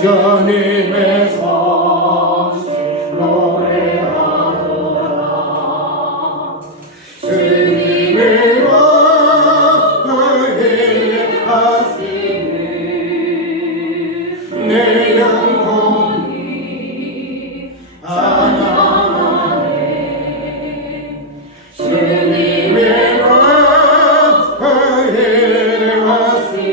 주님의 성실 노래하노라. 주님의 법을 하시니 내 영혼이 찬양하네. 주님의 법을 하시니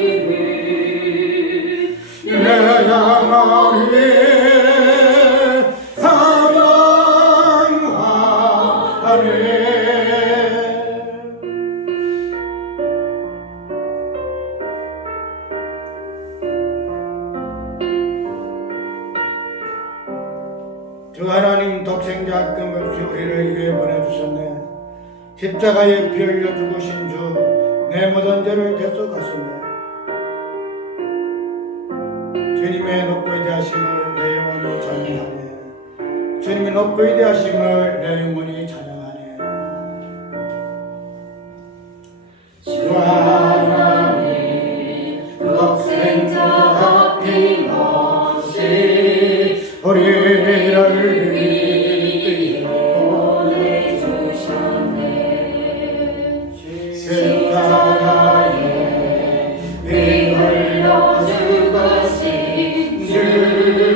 내 영혼이 찬양하네. 주 하나님 독생자 아낌없이 우리를 위해 보내주셨네. 십자가에 피 흘려 죽으신 주 내 모든 죄를 대속하시네. 주님의 높고 위대하심을 내 영혼이 찬양하네. 주님의 높고 위대하심을 내 영혼이 찬양하네. 주 하나님 독생자 아낌없이 우리를 위해 보내주셨네. 십자가에 피 흘려 죽으신 주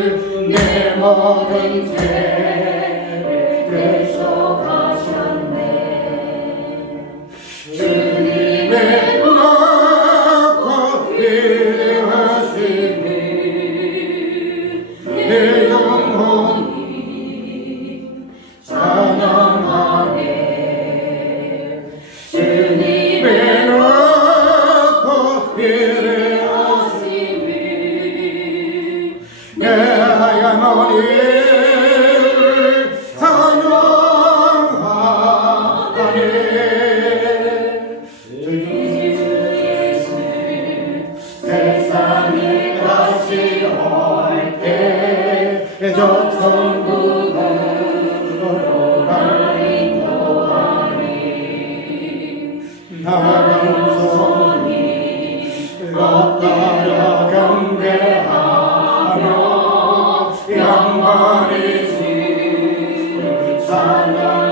내 모든 죄를 대속하셨네. 주님의 높고 위대하심이 내 영혼이 찬양하네. 주님의 높고 위대하심이 내 영혼이 찬양하네. 주 예수 세상에 다시 올 때 저 천국으로 날 인도하니 나는 손이 엎드려 경배하며 양만이 주를 찬양하리라.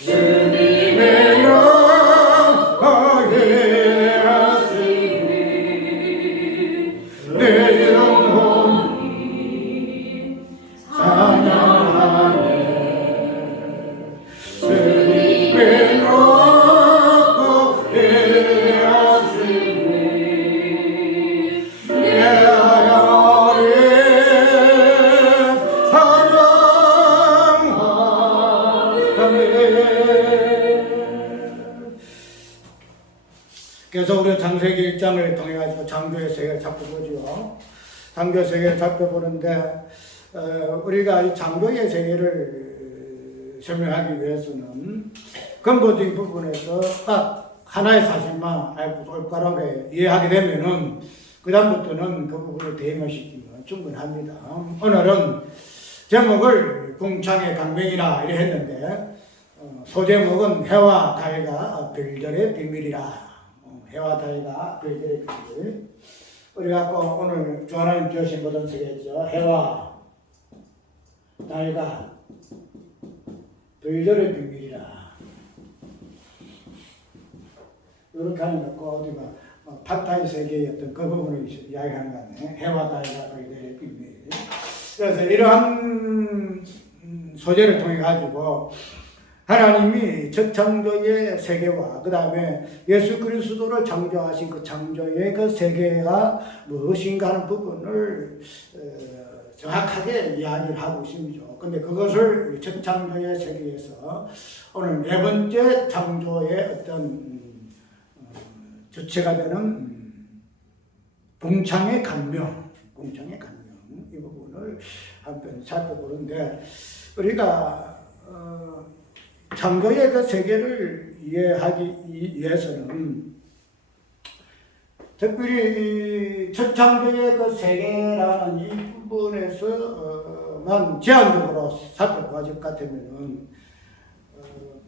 주님의 영광에 하시니 내 영혼이 찬양하네. 주님의 높고 위대하시니 내 영혼이 찬양하네. 그래서 우리 창세기 1장을 통해 가지고 창조의 세계를 잡고 보죠. 창조의 세계를 잡고 보는데 우리가 이 창조의 세계를 설명하기 위해서는 근본적인 부분에서 딱 하나의 사실만 알고 올바르게 이해하게 되면은 그 다음부터는 그 부분을 대응시키면 충분합니다. 오늘은 제목을 궁창의 강명이라 이래 했는데 소제목은 해와 달과 별들의 비밀이라. 해와 달과 별들의 비밀. 우리가 꼭 오늘 주 하나님 주신 모든 세계죠. 해와 달과 별들의 비밀이라. 이렇게 하면 꼭 어디가 파타이 세계의 어떤 그 부분을 이야기하는 거 같네. 해와 달과 별들의 비밀. 그래서 이러한 소재를 통해 가지고 하나님이 첫 창조의 세계와 그 다음에 예수 그리스도를 창조하신 그 창조의 그 세계가 무엇인가 하는 부분을 정확하게 이야기를 하고 있습니다. 근데 그것을 첫 창조의 세계에서 오늘 네 번째 창조의 어떤 주체가 되는 궁창의 감명 이 부분을 한번 살펴보는데 우리가 창조의 그 세계를 이해하기 위해서는 특별히 첫 창조의 그 세계라는 이 부분에서만 제한적으로 살펴볼 것 같으면은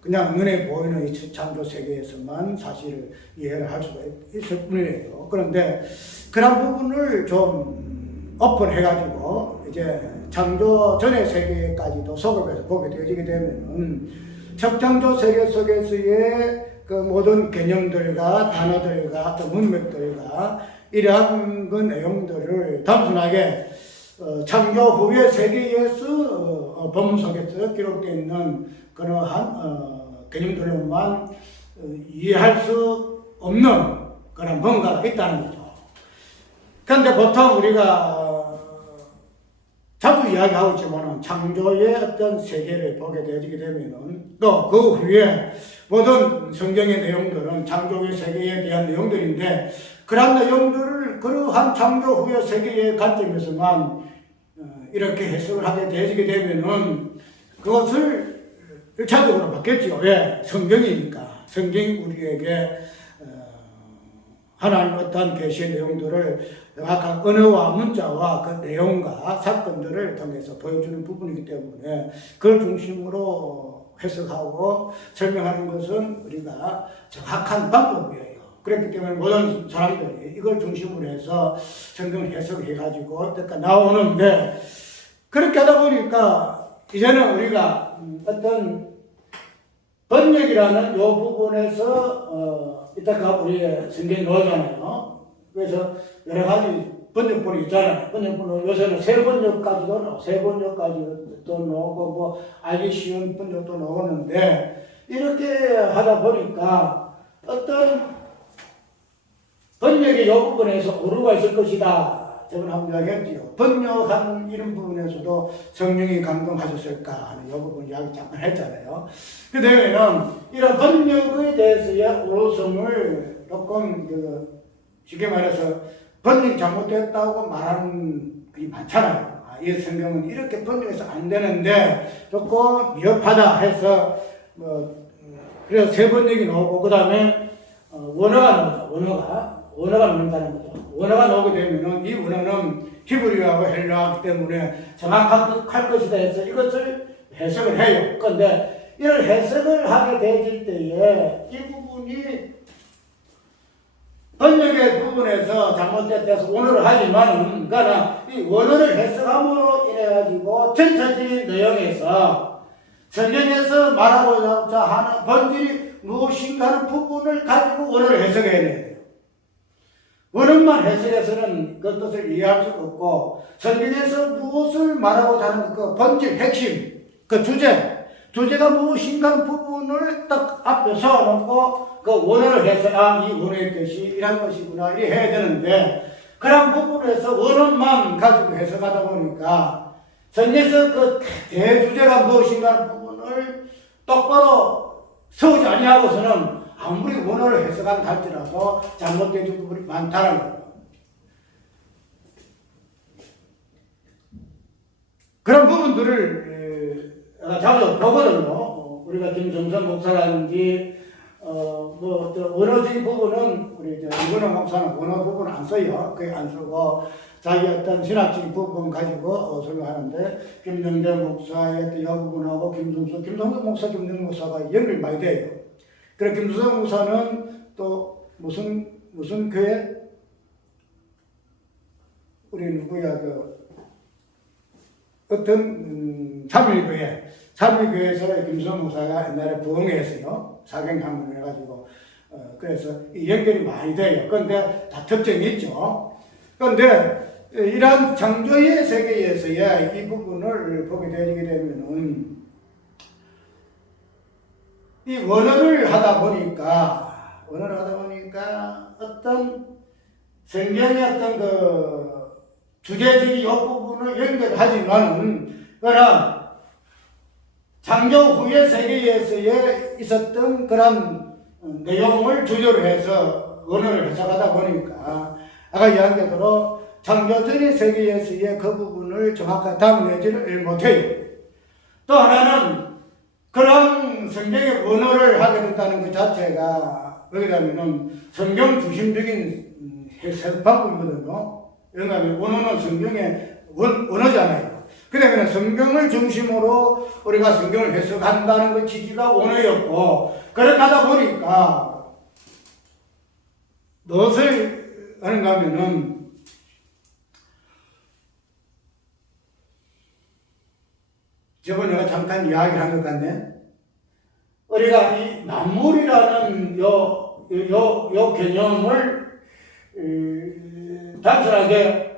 그냥 눈에 보이는 이 창조 세계에서만 사실을 이해를 할 수가 있을 뿐이에요. 그런데 그런 부분을 좀 오픈해가지고 이제 창조 전의 세계까지도 소급해서 보게 되어지게 되면은 첫 창조 세계 속에서의 그 모든 개념들과 단어들과 또 문맥들과 이러한 그 내용들을 단순하게 창조 후의 세계에서 본문 속에서 기록되어 있는 그러한 개념들로만 이해할 수 없는 그런 뭔가가 있다는 거죠. 그런데 보통 우리가 자주 이야기하고 있지만 창조의 어떤 세계를 보게 되어지게 되면은 또 그 후에 모든 성경의 내용들은 창조의 세계에 대한 내용들인데 그러한 내용들을 그러한 창조 후의 세계의 관점에서만 이렇게 해석을 하게 되어지게 되면은 그것을 1차적으로 받겠죠. 왜? 성경이니까. 성경이 우리에게 하나님 어떤 계시의 내용들을 정확한 언어와 문자와 그 내용과 사건들을 통해서 보여주는 부분이기 때문에 그걸 중심으로 해석하고 설명하는 것은 우리가 정확한 방법이에요. 그렇기 때문에 모든 사람들이 이걸 중심으로 해서 성경을 해석해가지고 나오는데 그렇게 하다 보니까 이제는 우리가 어떤 번역이라는 요 부분에서 이따가 우리 성경에 나오잖아요. 그래서 여러 가지 번역본이 있잖아요. 번역본은 요새는 세 번역까지도 나오고, 세 번역까지도 나오고, 뭐, 알기 쉬운 번역도 나오는데, 이렇게 하다 보니까 어떤 번역의 요 부분에서 오류가 있을 것이다. 저번에 한번 이야기했지요. 번역한 이런 부분에서도 성령이 감동하셨을까 하는 이 부분 이야기 잠깐 했잖아요. 그 다음에는 이런 번역에 대해서의 오류성을 조금 쉽게 말해서 번역 잘못됐다고 말하는 게 많잖아요. 이 성경은 이렇게 번역해서 안 되는데 조금 위협하다 해서 그래서 세 번역이 나오고 그 다음에 원어가 나오죠. 원어가 나온다는 거죠. 원어가 나오게 되면은 이 원어는 히브리어하고 헬라어이기 때문에 정확할 것이다 해서 이것을 해석을 해요. 그런데 이런 해석을 하게 되질 때에 이 부분이 번역의 부분에서 잘못됐다서 원어를 하지만은 그러나 이 원어를 해석함으로 인해 가지고 전체적인 내용에서 성경에서 말하고자 하는 본질이 무엇인가 하는 부분을 가지고 원어를 해석해야 돼요. 원어만 해석해서는 그 뜻을 이해할 수가 없고 성경에서 무엇을 말하고자 하는 그 본질, 핵심, 그 주제가 무엇인가 하는 부분을 딱 앞에 세워놓고 그 원어를 해서 이 원어의 뜻이 이런 것이구나 이렇게 해야 되는데 그런 부분에서 원어만 가지고 해석하다 보니까 성경에서 그 대주제가 무엇인가 하는 부분을 똑바로 세우지 아니하고서는 아무리 원어를 해석한다 할지라도 잘못된 부분이 많다는 거예요. 그런 부분들을 자주 보거든요. 우리가 김정선 목사라든지 원어적인 부분은 우리 이근호 목사는 원어 부분 안 써요. 거의 안 쓰고 자기 어떤 신학적인 부분 가지고 설명하는데 김정대 목사의 이 부분하고 김성수 목사, 김정대 목사가 연결이 많이 돼요. 그래 김성수 목사는 또 무슨 교회? 우리 누구야 어떤 참일교회에서 김성수 목사가 옛날에 부흥회에서요 사경 강론을 해가지고 그래서 이 연결이 많이 돼요. 그런데 다 특징이 있죠. 그런데 이러한 창조의 세계에서의 이 부분을 보게 되게 되면은 이 원어를 하다 보니까 어떤 성경의 어떤 그 주제적인 이 부분을 연결하지만은 그러나 창조 후의 세계에서의 있었던 그런 내용을 주제로 해서 언어를 해석하다 보니까 아까 이야기한 대로 창조 전의 세계에서의 그 부분을 정확하게 담아내지를 못해요. 또 하나는 그런 성경의 언어를 하게 된다는 것 자체가 왜냐하면 성경 중심적인 해석 방법이거든요. 왜냐하면 언어는 성경의 언어잖아요. 그다음에 성경을 중심으로 우리가 성경을 해석한다는 그 취지가 원어였고, 그렇게 하다 보니까 무엇을 하는가 하면은 저번에 내가 잠깐 이야기를 한 것 같네. 우리가 이 만물이라는 요 개념을 단순하게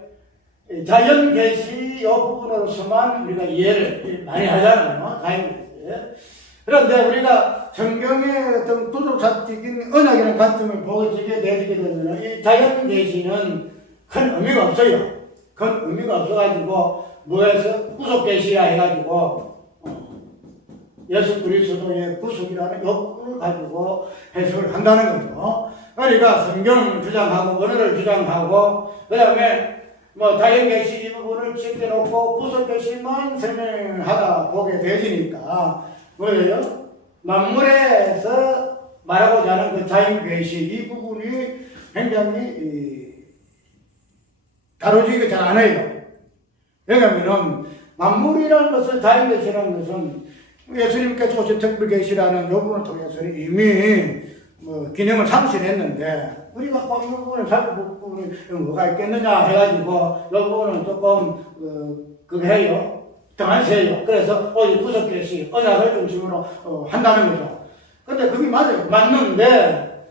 자연 계시 요 부분으로서만 우리가 이해를 많이 하잖아요. 자연 계시. 그런데 우리가 성경의 어떤 도덕사적인 언약이라는 관점을 보게 되게 되면 이 자연 계시는 큰 의미가 없어요. 큰 의미가 없어가지고 뭐해서 구속 계시라 해가지고 예수 그리스도의 구속이라는 욕구를 가지고 해석을 한다는 거죠. 그러니까 성경을 주장하고 언어를 주장하고 그 다음에 뭐 자연 계시 이 부분을 제껴놓고 구속 계시만 설명하다 보게 되지니까 뭐예요? 만물에서 말하고자 하는 그 자연 계시 이 부분이 굉장히 다루지가 잘 안 해요. 왜냐하면 만물이라는 것을 자연 계시라는 것은 예수님께서 오신 특별 계시라는 이 부분을 통해서는 이미 기념을 상실했는데 우리가 꼭 이 부분을 살펴볼 부분이 뭐가 있겠느냐 해가지고 이 부분은 조금 그게 해요. 등한시해요. 그래서 오직 구속 계시 언약을 중심으로 한다는 거죠. 근데 그게 맞아요. 맞는데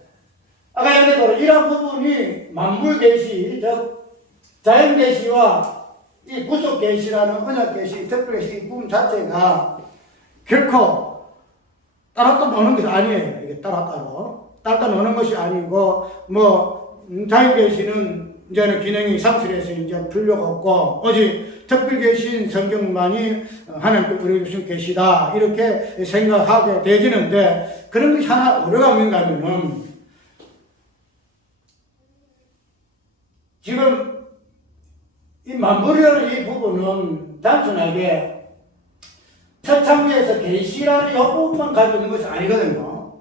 아까 얘기했던 이런 부분이 만물 계시, 즉 자연 계시와 이 구속 계시라는 언약 계시, 특별 계시 이 부분 자체가 결코 따로 노는 것이 아니에요. 이게 따로 노는 것이 아니고 자연 계시는 이제는 기능이 상실해서 이제 필요가 없고 오직 특별 계신 성경만이 하나님께 우리 주신 계시다 이렇게 생각하게 되지는데 그런 것이 하나 오류가 뭔가 하면은 지금 이 만물이라는 이 부분은 단순하게 첫 창조에서 계시라는 이 부분만 가지고 있는 것이 아니거든요.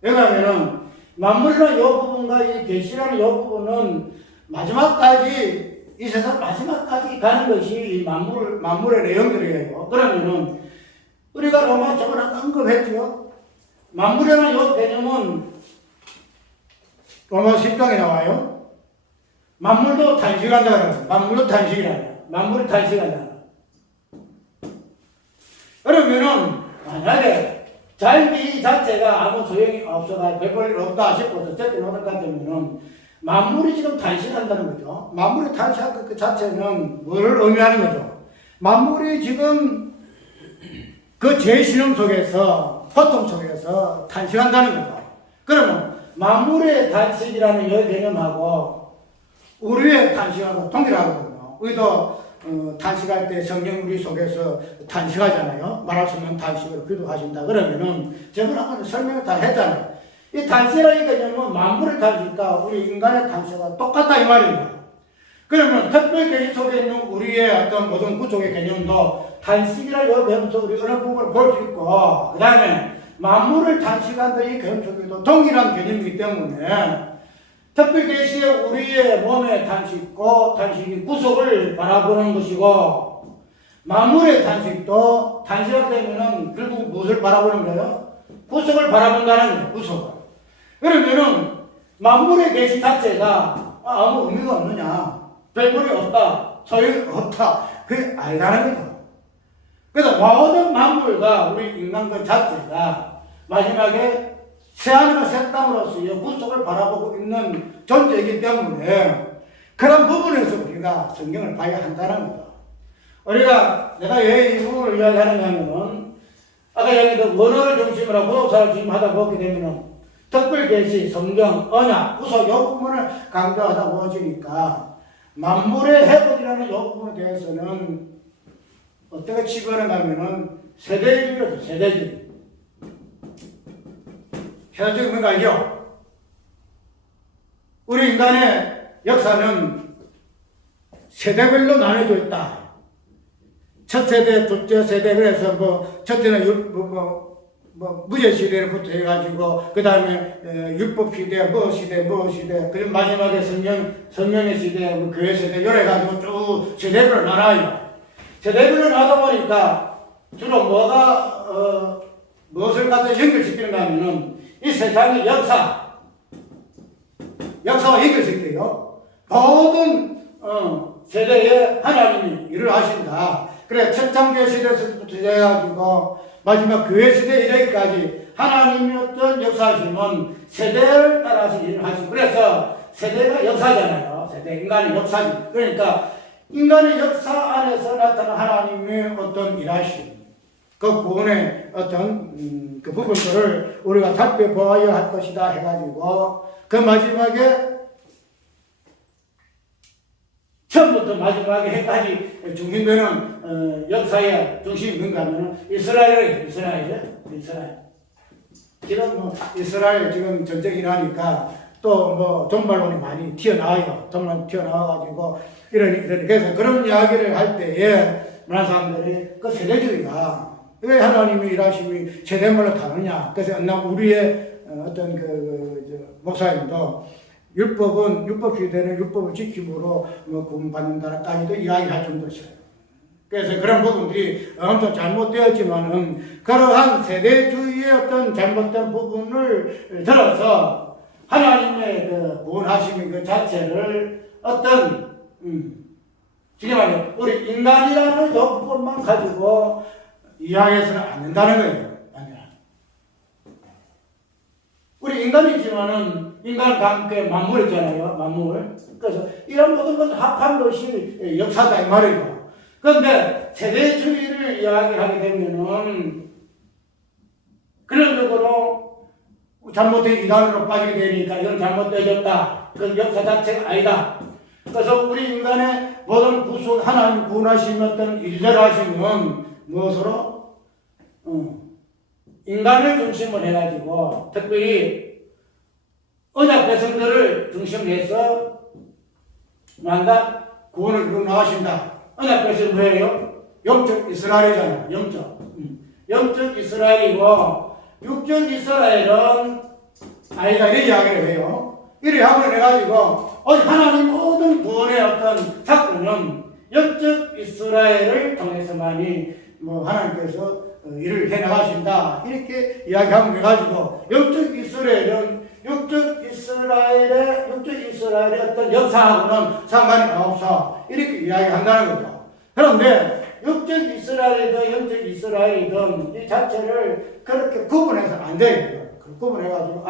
왜냐하면은 만물이라는 이 부분과 이 계시라는 이 부분은 마지막까지 이 세상 마지막까지 가는 것이 이 만물의 내용들이에요. 그러면은 우리가 로마서를 아까 언급했죠. 만물이라는 이 개념은 로마 10장에 나와요. 만물도 탄식한다. 만물도 탄식이라. 만물이 탄식한다. 그러면은 만약에 자연계시 자체가 아무 소용이 없어가 별볼 일 없다 싶어서 저렇게 놓을 것 같으면은 만물이 지금 탄식한다는 거죠. 만물이 탄식한 그 자체는 뭐를 의미하는 거죠? 만물이 지금 그 죄신음 속에서 고통 속에서 탄식한다는 거죠. 그러면 만물의 탄식이라는 이 개념하고 우리의 탄식하고 동일하거든요. 우리도 탄식할 때 성령 우리 속에서 탄식하잖아요. 말할 수 없는 탄식으로 기도하신다. 그러면은 저번에 한번 설명을 다 했잖아요. 이 탄식이라는 개념은 만물의 탄식과 우리 인간의 탄식과 똑같다 이 말입니다. 그러면 특별 계시 속에 있는 우리의 어떤 모든 구속의 개념도 탄식이라는 개념 속에 우리 어느 부분을 볼 수 있고 그 다음에 만물을 탄식한다는 이 개념 속에도 동일한 개념이기 때문에 특별 계시에 우리의 몸의 탄식과 탄식이 구속을 바라보는 것이고 만물의 탄식도 탄식하게 되면은 결국 무엇을 바라보는 거예요? 구속을 바라본다는 거예요. 구속을. 그러면은 만물의 계시 자체가 아무 의미가 없느냐? 별볼이 없다. 소용이 없다. 그게 알다는 거죠. 그래서 모든 만물과 우리 인간 그 자체가 마지막에 새하늘과 새 땅으로서의 구속을 바라보고 있는 존재이기 때문에 그런 부분에서 우리가 성경을 봐야 한다는 거죠. 내가 왜 이 부분을 이야기하느냐 하면은 아까 얘기했던 원어를 중심으로 구속사를 중심하다 보게 되면은 특별 계시, 성경, 언약, 구속 이 부분을 강조하다 보여지니까 만물의 회복이라는 이 부분에 대해서는 어떻게 치부하는가 하면은 세대주의로서 세대주의. 세대주의 뭔가 알죠? 우리 인간의 역사는 세대별로 나눠져 있다. 첫 세대, 둘째 세대, 그래서 첫째는 무제 시대부터 해가지고, 그 다음에 율법 시대, 시대, 그리고 마지막에 성령의 시대, 교회 세대, 이래 가지고 쭉 세대별로 나눠요. 세대별로 나다 보니까 주로 무엇을 갖다 연결시키는가 하면은 이 세상의 역사와 연결시켜요. 모든 세대에 하나님이 일을 하신다. 그래, 첫 창조 시대에서부터 해가지고 마지막 교회 시대 이래까지 하나님의 어떤 역사심은 세대를 따라서 일을 하시고, 그래서 세대가 역사잖아요. 세대, 인간의 역사지. 그러니까 인간의 역사 안에서 나타난 하나님의 어떤 일하심, 그 구원의 어떤 그 부분들을 우리가 살펴보아야 할 것이다 해가지고, 그 마지막에 처음부터 마지막에까지 중심되는 역사의 중심이 뭔가 하면 이스라엘. 지금 이스라엘 지금 전쟁이 나니까 또 종말론이 많이 튀어나와요. 종말 튀어나와가지고 이러니 그래서 그런 이야기를 할 때에 많은 사람들이 그 세대주의가 왜 하나님의 일하심이 세대말로 다르냐. 그래서 우리의 어떤 목사님도 율법 시대는 율법을 지킴으로 구원받는다까지도 이야기할 정도 있어요. 그래서 그런 부분들이 엄청 잘못되었지만은 그러한 세대주의의 어떤 잘못된 부분을 들어서 하나님의 그 구원하심의 그 자체를 어떤 지금 말해 우리 인간이라는 요 부분만 가지고 이야기해서는 안 된다는 거예요. 우리 인간이지만은 인간과 함께 만물이잖아요. 만물. 그래서 이런 모든 것을 합한 것이 역사다 이 말이죠. 그런데 세대주의를 이야기하게 되면은 그런 쪽으로 잘못된 이단으로 빠지게 되니까 이건 잘못되었다. 그건 역사 자체가 아니다. 그래서 우리 인간의 모든 구속 하나님 구원하시는 일들 하시면 무엇으로? 인간을 중심으로 해가지고 특별히 언약 백성들을 중심으로 해서 뭐한다? 구원을 이루어 나가신다. 언약 백성은 뭐예요? 영적 이스라엘이잖아요. 영적 이스라엘이고 육적 이스라엘은 아니다. 이렇게 이야기를 해요. 이렇게 하고 해가지고 하나님 모든 구원의 어떤 사건은 영적 이스라엘을 통해서만이 하나님께서 일을 해나가신다. 이렇게 이야기하면 해가지고 영적 이스라엘의 어떤 역사하고는 상관이 없어. 이렇게 이야기한다는 거죠. 그런데 영적 이스라엘이든 영적 이스라엘이든 이 자체를 그렇게 구분해서는 안 돼요. 구분해가지고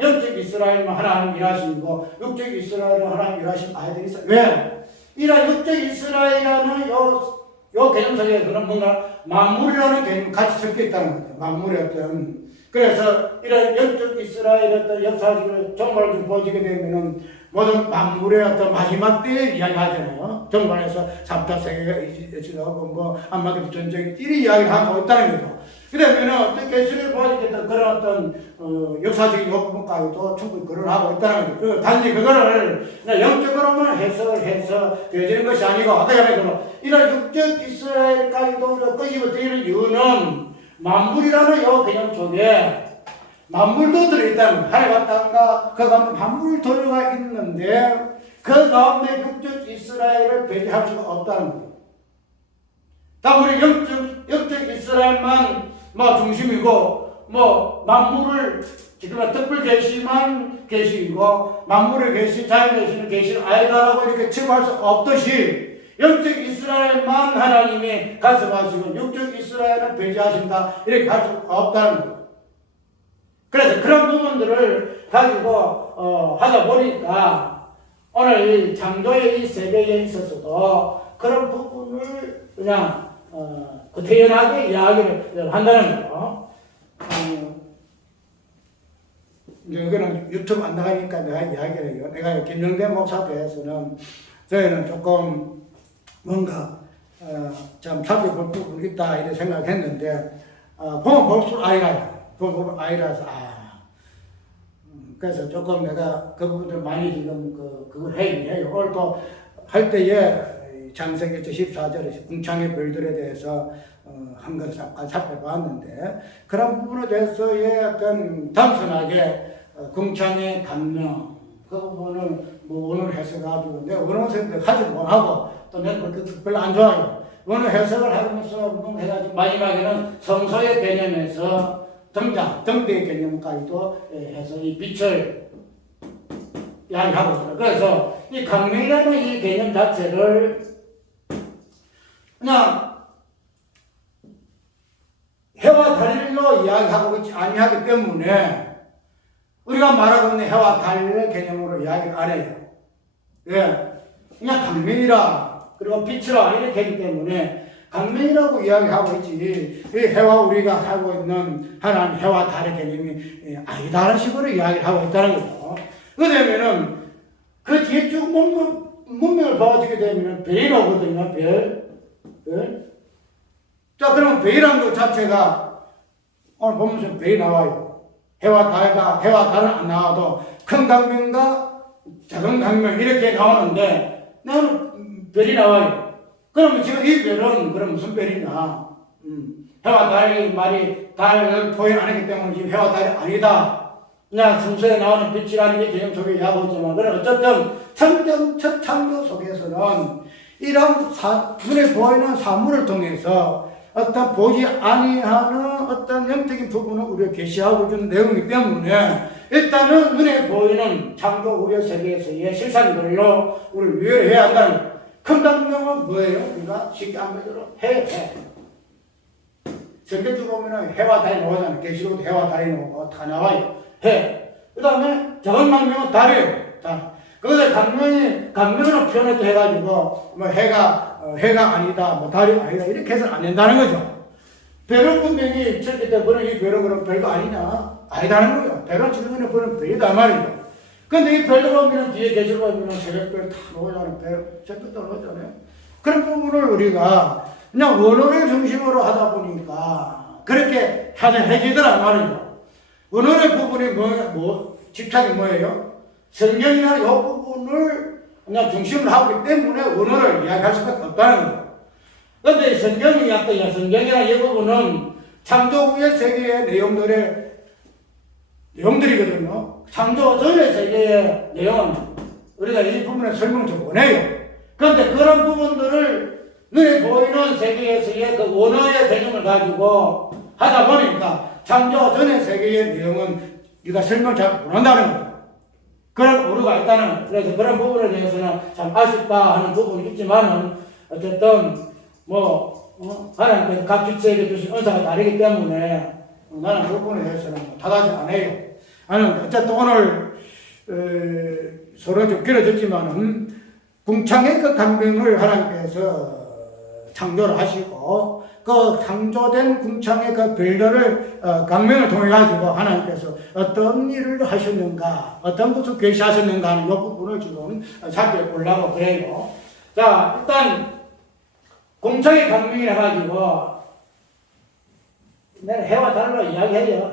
영적 이스라엘만 하나님 일하시고 육적 이스라엘은 하나님 일하시는 아이들이 있어요. 왜? 이런 육적 이스라엘이라는 요 개념 속에서는 뭔가 만물이라는 개념이 같이 섞여 있다는 거죠. 만물의 어떤. 그래서 이런 영적 이스라엘의 어떤 역사적으로 종말을 좀 보여지게 되면은 모든 만물의 어떤 마지막 때에 이야기하잖아요. 종말에서 3차 세계가 지나고 안마기 전쟁이 이런 이야기를 하고 있다는 거죠. 그러면은 어떤 계시를 보여주겠다 그런 어떤 역사적인 부분까지도 충분히 거론하고 있다는 거죠. 단지 그거를 영적으로만 해석을 해서 되어지는 것이 아니고 어떻게 하면 이런 육적 이스라엘까지도 끄집어뜨리는 이유는 만물이라는 요 개념 속에 만물도 들어있다는 거예요. 하늘과 땅과 그 가운데 만물 들어가 있는데 그 가운데 육적 이스라엘을 배제할 수가 없다는 거예요. 다음으로 영적 이스라엘만 중심이고 만물을 지금 특별 계시만 계시고 만물의 계시, 자연 계시는 계시는 아니다라고 이렇게 칭할 수 없듯이 영적 이스라엘만 하나님이 간섭하시고 육적 이스라엘은 배제하신다 이렇게 할 수 없다는 거예요. 그래서 그런 부분들을 가지고 하다 보니까 오늘 창조의 이 세계에 있어서도 그런 부분을 그냥 태연하게 이야기를 한다는 거예요. 이거는 유튜브 안 나가니까 내가 이야기를 해요. 내가 김영대 목사 대해서는 저희는 조금 뭔가 참 살펴볼 부분이 있다 이렇게 생각했는데 보면 볼수록 아이라서 그래서 조금 내가 그 부분들 많이 지금 그걸 해요. 오늘 또 할 때에 창세기 14절에 궁창의 별들에 대해서 한 것을 잠깐 살펴봤는데 그런 부분에 대해서의 어떤 단순하게 궁창의 감명 그 부분을 오늘 해석해가지고 내가 원어생들 하지 못하고 또 내가 별로 안 좋아요. 어느 해석을 하면서 해가지고 마지막에는 성소의 개념에서 등대의 개념까지도 해서 이 빛을 이야기하고 있어요. 그래서 이 강명이라는 이 개념 자체를 그냥 해와 달로 이야기하고 있지 아니하기 때문에 우리가 말하고 있는 해와 달의 개념으로 이야기를 안 해요. 예. 그냥 강명이라 그리고 빛이라 이렇게 하기 때문에 강명이라고 이야기하고 있지 이 해와 우리가 하고 있는 하나님 해와 달의 개념이 아니다라는 식으로 이야기를 하고 있다는 거죠. 그러면은 그 뒤에 쭉 문명을 봐주게 되면 별이 나오거든요. 별. 자, 그러면 별이라는 것 자체가 오늘 보면서 별이 나와요. 해와 달은 안 나와도 큰 강명과 작은 강명 이렇게 나오는데 나는 별이 나와요. 그러면 지금 이 별은 그럼 무슨 별이냐? 해와 달이 말이 달을 포인 안 했기 때문에 지금 해와 달이 아니다. 그냥 성서에 나오는 빛이라는 게 개념 속에 이야기하고 있지만 그럼 어쨌든 첫 창조 속에서는 이런 눈에 보이는 사물을 통해서 어떤 보지 아니하는 어떤 영적인 부분을 우리가 계시하고 주는 내용이기 때문에 일단은 눈에 보이는 창조 우려 세계에서의 실상들로 우리를 위해야 한다는 거예요. 큰 강명은 뭐예요? 우리가 쉽게 안배대로 해. 성경에 보면은 해와 달이 나오잖아요. 계시록도 해와 달이 나오고 다 나와요. 해. 그 다음에 작은 강명은 달이에요. 달. 그것을 강명으로 표현했다 해가지고 뭐 해가 아니다, 뭐 달이 아니다 이렇게 해서는 안 된다는 거죠. 별은 분명히 쳤기 때문에 이 별은 그럼 별도 아니냐? 아니다는 거죠. 별은 지금은 보는 별이다 말이죠. 근데 이 별도 보면 뒤에 계시록 보면 새벽별 다 나오잖아요. 새벽도 나오잖아요. 그런 부분을 우리가 그냥 원어를 중심으로 하다 보니까 그렇게 해지더라 말이죠. 원어의 부분이 집착이 뭐예요? 성경이나 이 부분을 그냥 중심으로 하고 있기 때문에 원어를 이야기할 수밖에 없다는 거예요. 그런데 성경이나 이 부분은 창조 후의 세계의 내용들이거든요. 창조 전의 세계의 내용은 우리가 이 부분에 설명을 좀 원해요. 그런데 그런 부분들을 눈에 보이는 세계에서의 그 원어의 개념을 가지고 하다 보니까 창조 전의 세계의 내용은 우리가 설명 잘 못한다는 거예요. 그런 오류가 있다는 거예요. 그래서 그런 부분에 대해서는 참 아쉽다 하는 부분이 있지만은 어쨌든 하나님께서 각 주체에게 주신 은사가 다르기 때문에 나는 그 부분에 대해서는 타다지 않아요. 나는 어쨌든 오늘 서로 좀 길어졌지만은 궁창의 그 강명을 하나님께서 창조를 하시고 그 창조된 궁창의 그 별들을 강명을 통해 가지고 하나님께서 어떤 일을 하셨는가, 어떤 것을 계시하셨는가 하는 이 부분을 지금 살펴보려고 그래요. 자, 일단 궁창의 강명이라 가지고 내가 해와 달로 이야기해요.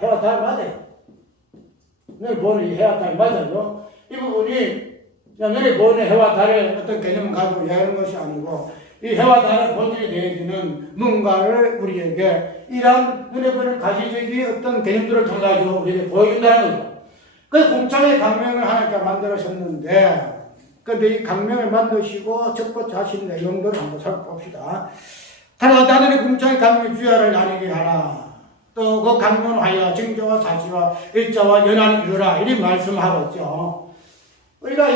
해와 달 맞아요. 너희 보는 이 해와 달 맞아요. 이 부분이 너희 보는 해와 달의 어떤 개념을 가지고 이야기하는 것이 아니고 이 해와 달의 본질이 되어지는 뭔가를 우리에게 이러한 눈에 보이는 가시적인 어떤 개념들을 통해 가지고 우리에게 보여준다는 거죠. 그 궁창의 강명을 하나님께 만들으셨는데 근데 이 강명을 만드시고 첫 번째 하신 내용들을 한번 살펴봅시다. 하나님의 궁창의 강명의 주야를 나뉘게 하라. 또 그 강론하여 징조와 사시와 일자와 연한이 이르라 이리 말씀하고 있죠. 우리가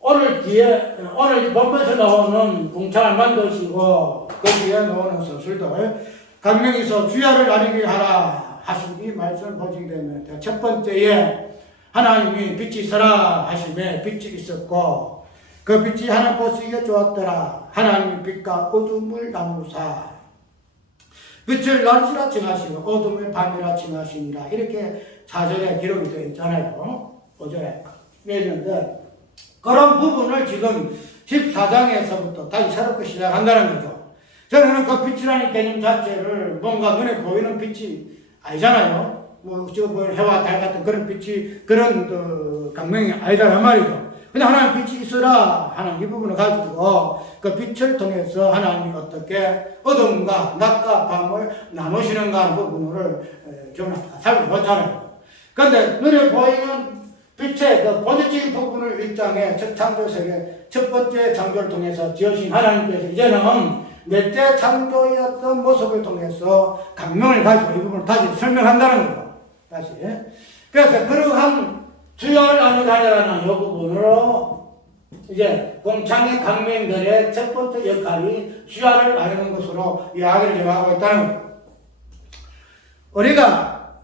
오늘 이 본문에서 나오는 궁창을 만드시고 그 뒤에 나오는 서술들 강명에서 주야를 나뉘게 하라 하신 이 말씀을 보시게 되면 첫 번째에 하나님이 빛이 있어라 하심에 빛이 있었고 그 빛이 하나님 보시기에 좋았더라. 하나님이 빛과 어둠을 나누사 빛을 낮이라 칭하시고 어둠을 밤이라 칭하시니라 이렇게 4절에 기록이 되어 있잖아요. 5절에 있는데 그런 부분을 지금 14장에서부터 다시 새롭게 시작한다는 거죠. 저는 그 빛이라는 개념 자체를 뭔가 눈에 보이는 빛이 아니잖아요. 지금 보이는 해와 달 같은 그런 빛이 그런 강명이 아니다란 말이죠. 그냥 하나님 빛이 있으라 하는 이 부분을 가지고 그 빛을 통해서 하나님이 어떻게 어둠과 낮과 밤을 나누시는가 하는 부분을 좀 살펴보잖아요. 그런데 눈에 보이는 빛의 그 본질적인 부분을 일장의 첫 창조 세계 첫 번째 창조를 통해서 지으신 하나님께서 이제는 넷째 창조였던 모습을 통해서 강명을 가지고 이 부분을 다시 설명한다는 거죠. 다시. 그래서 그러한 주야를 나누다라는 이 부분으로 이제 공창의 강명들의 첫 번째 역할이 주야를 나누는 것으로 이야기를 하고 있다는 거죠. 우리가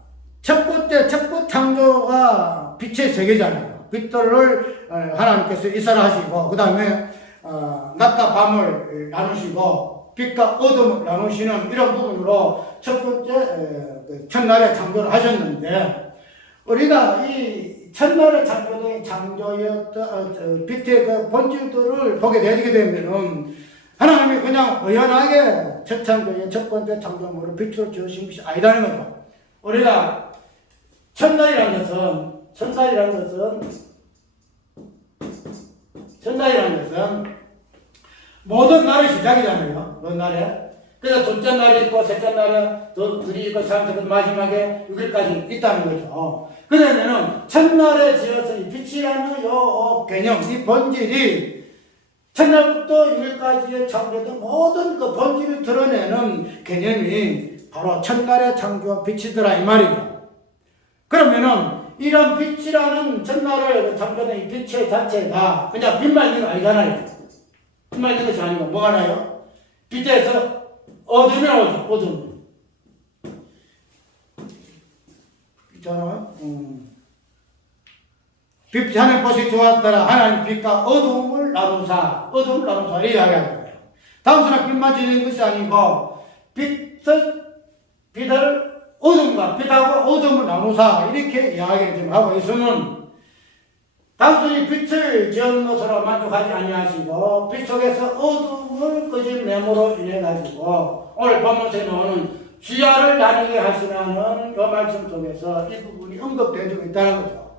첫 번째 창조가 빛의 세계잖아요. 빛들을 하나님께서 이설하시고 그 다음에 낮과 밤을 나누시고 빛과 어둠을 나누시는 이런 부분으로 첫 번째 첫날에 창조를 하셨는데 우리가 이 첫날에 창조된 창조였던 빛의 그 본질들을 보게 되게 되면은 하나님이 그냥 의연하게 첫 창조의 첫 번째 창조물을 빛으로 지으신 것이 아니다는 거죠. 우리가 첫날이라는 것은 모든 날의 시작이잖아요. 모든 날에. 그래서 둘째 날이 있고, 셋째 날에 둘이 있고, 셋째 마지막에 6일까지 있다는 거죠. 그러면은, 첫날에 지어서 이 빛이라는 요 개념, 이 본질이 첫날부터 6일까지의 창조된 모든 그 본질을 드러내는 개념이 바로 첫날의 창조와 빛이더라, 이 말이에요. 그러면은, 이런 빛이라는 첫날을 창조된 이 빛의 자체가 그냥 빛만 있는 거 아니잖아요. 빛만 있는 것이 아니고 뭐가 나요? 빛에서 어둠이 나오죠. 어둠. 있잖아. 빛 하늘 보시 좋았더라. 하나님 빛과 어둠을 나누사. 이렇게 이야기하는 거예요. 단순한 빛만 지는 것이 아니고 빛을 어둠과 빛하고 어둠을 나누사 이렇게 이야기를 좀 하고 있으면 단순히 빛을 지은 것으로 만족하지 아니하시고 빛 속에서 어둠을 끄집냄으로 인해 가지고 오늘 본문에 나오는 주야를 나누게 하시라는 이 말씀 속에서 이 부분이 언급되어지고 있다는 거죠.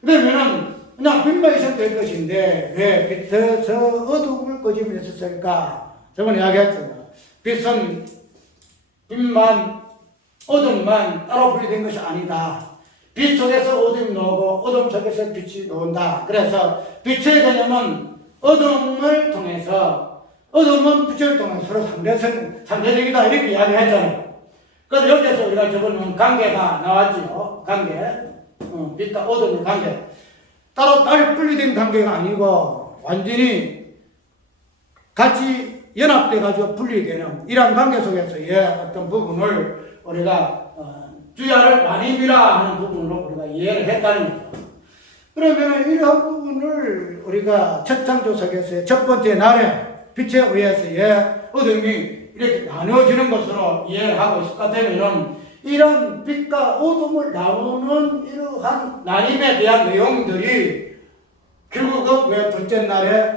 그러면은 그냥 빛만 있어도 될 것인데 왜 빛에서 어둠을 끄집냈었을까? 저번에 이야기했잖아요. 빛만 어둠만 따로 분리된 것이 아니다. 빛 속에서 어둠이 나오고 어둠 속에서 빛이 나온다. 그래서 빛의 개념은 어둠을 통해서 어둠은 빛을 통해서 서로 상대적이다 이렇게 이야기했잖아요. 그래서 여기서 우리가 적어놓은 관계가 나왔죠. 관계. 빛과 어둠의 관계. 따로 분리된 관계가 아니고 완전히 같이 연합돼 가지고 분리되는 이러한 관계 속에서의 어떤 부분을 우리가 주야를 나님이라 하는 부분으로 우리가 이해를 했다는 거죠. 그러면 이러한 부분을 우리가 첫 창조석에서의 첫 번째 날에 빛에 의해서의 어둠이 이렇게 나누어지는 것으로 이해를 하고 있을 것 같으면 이런 빛과 어둠을 나누는 이러한 나님에 대한 내용들이 결국은 왜 둘째 날에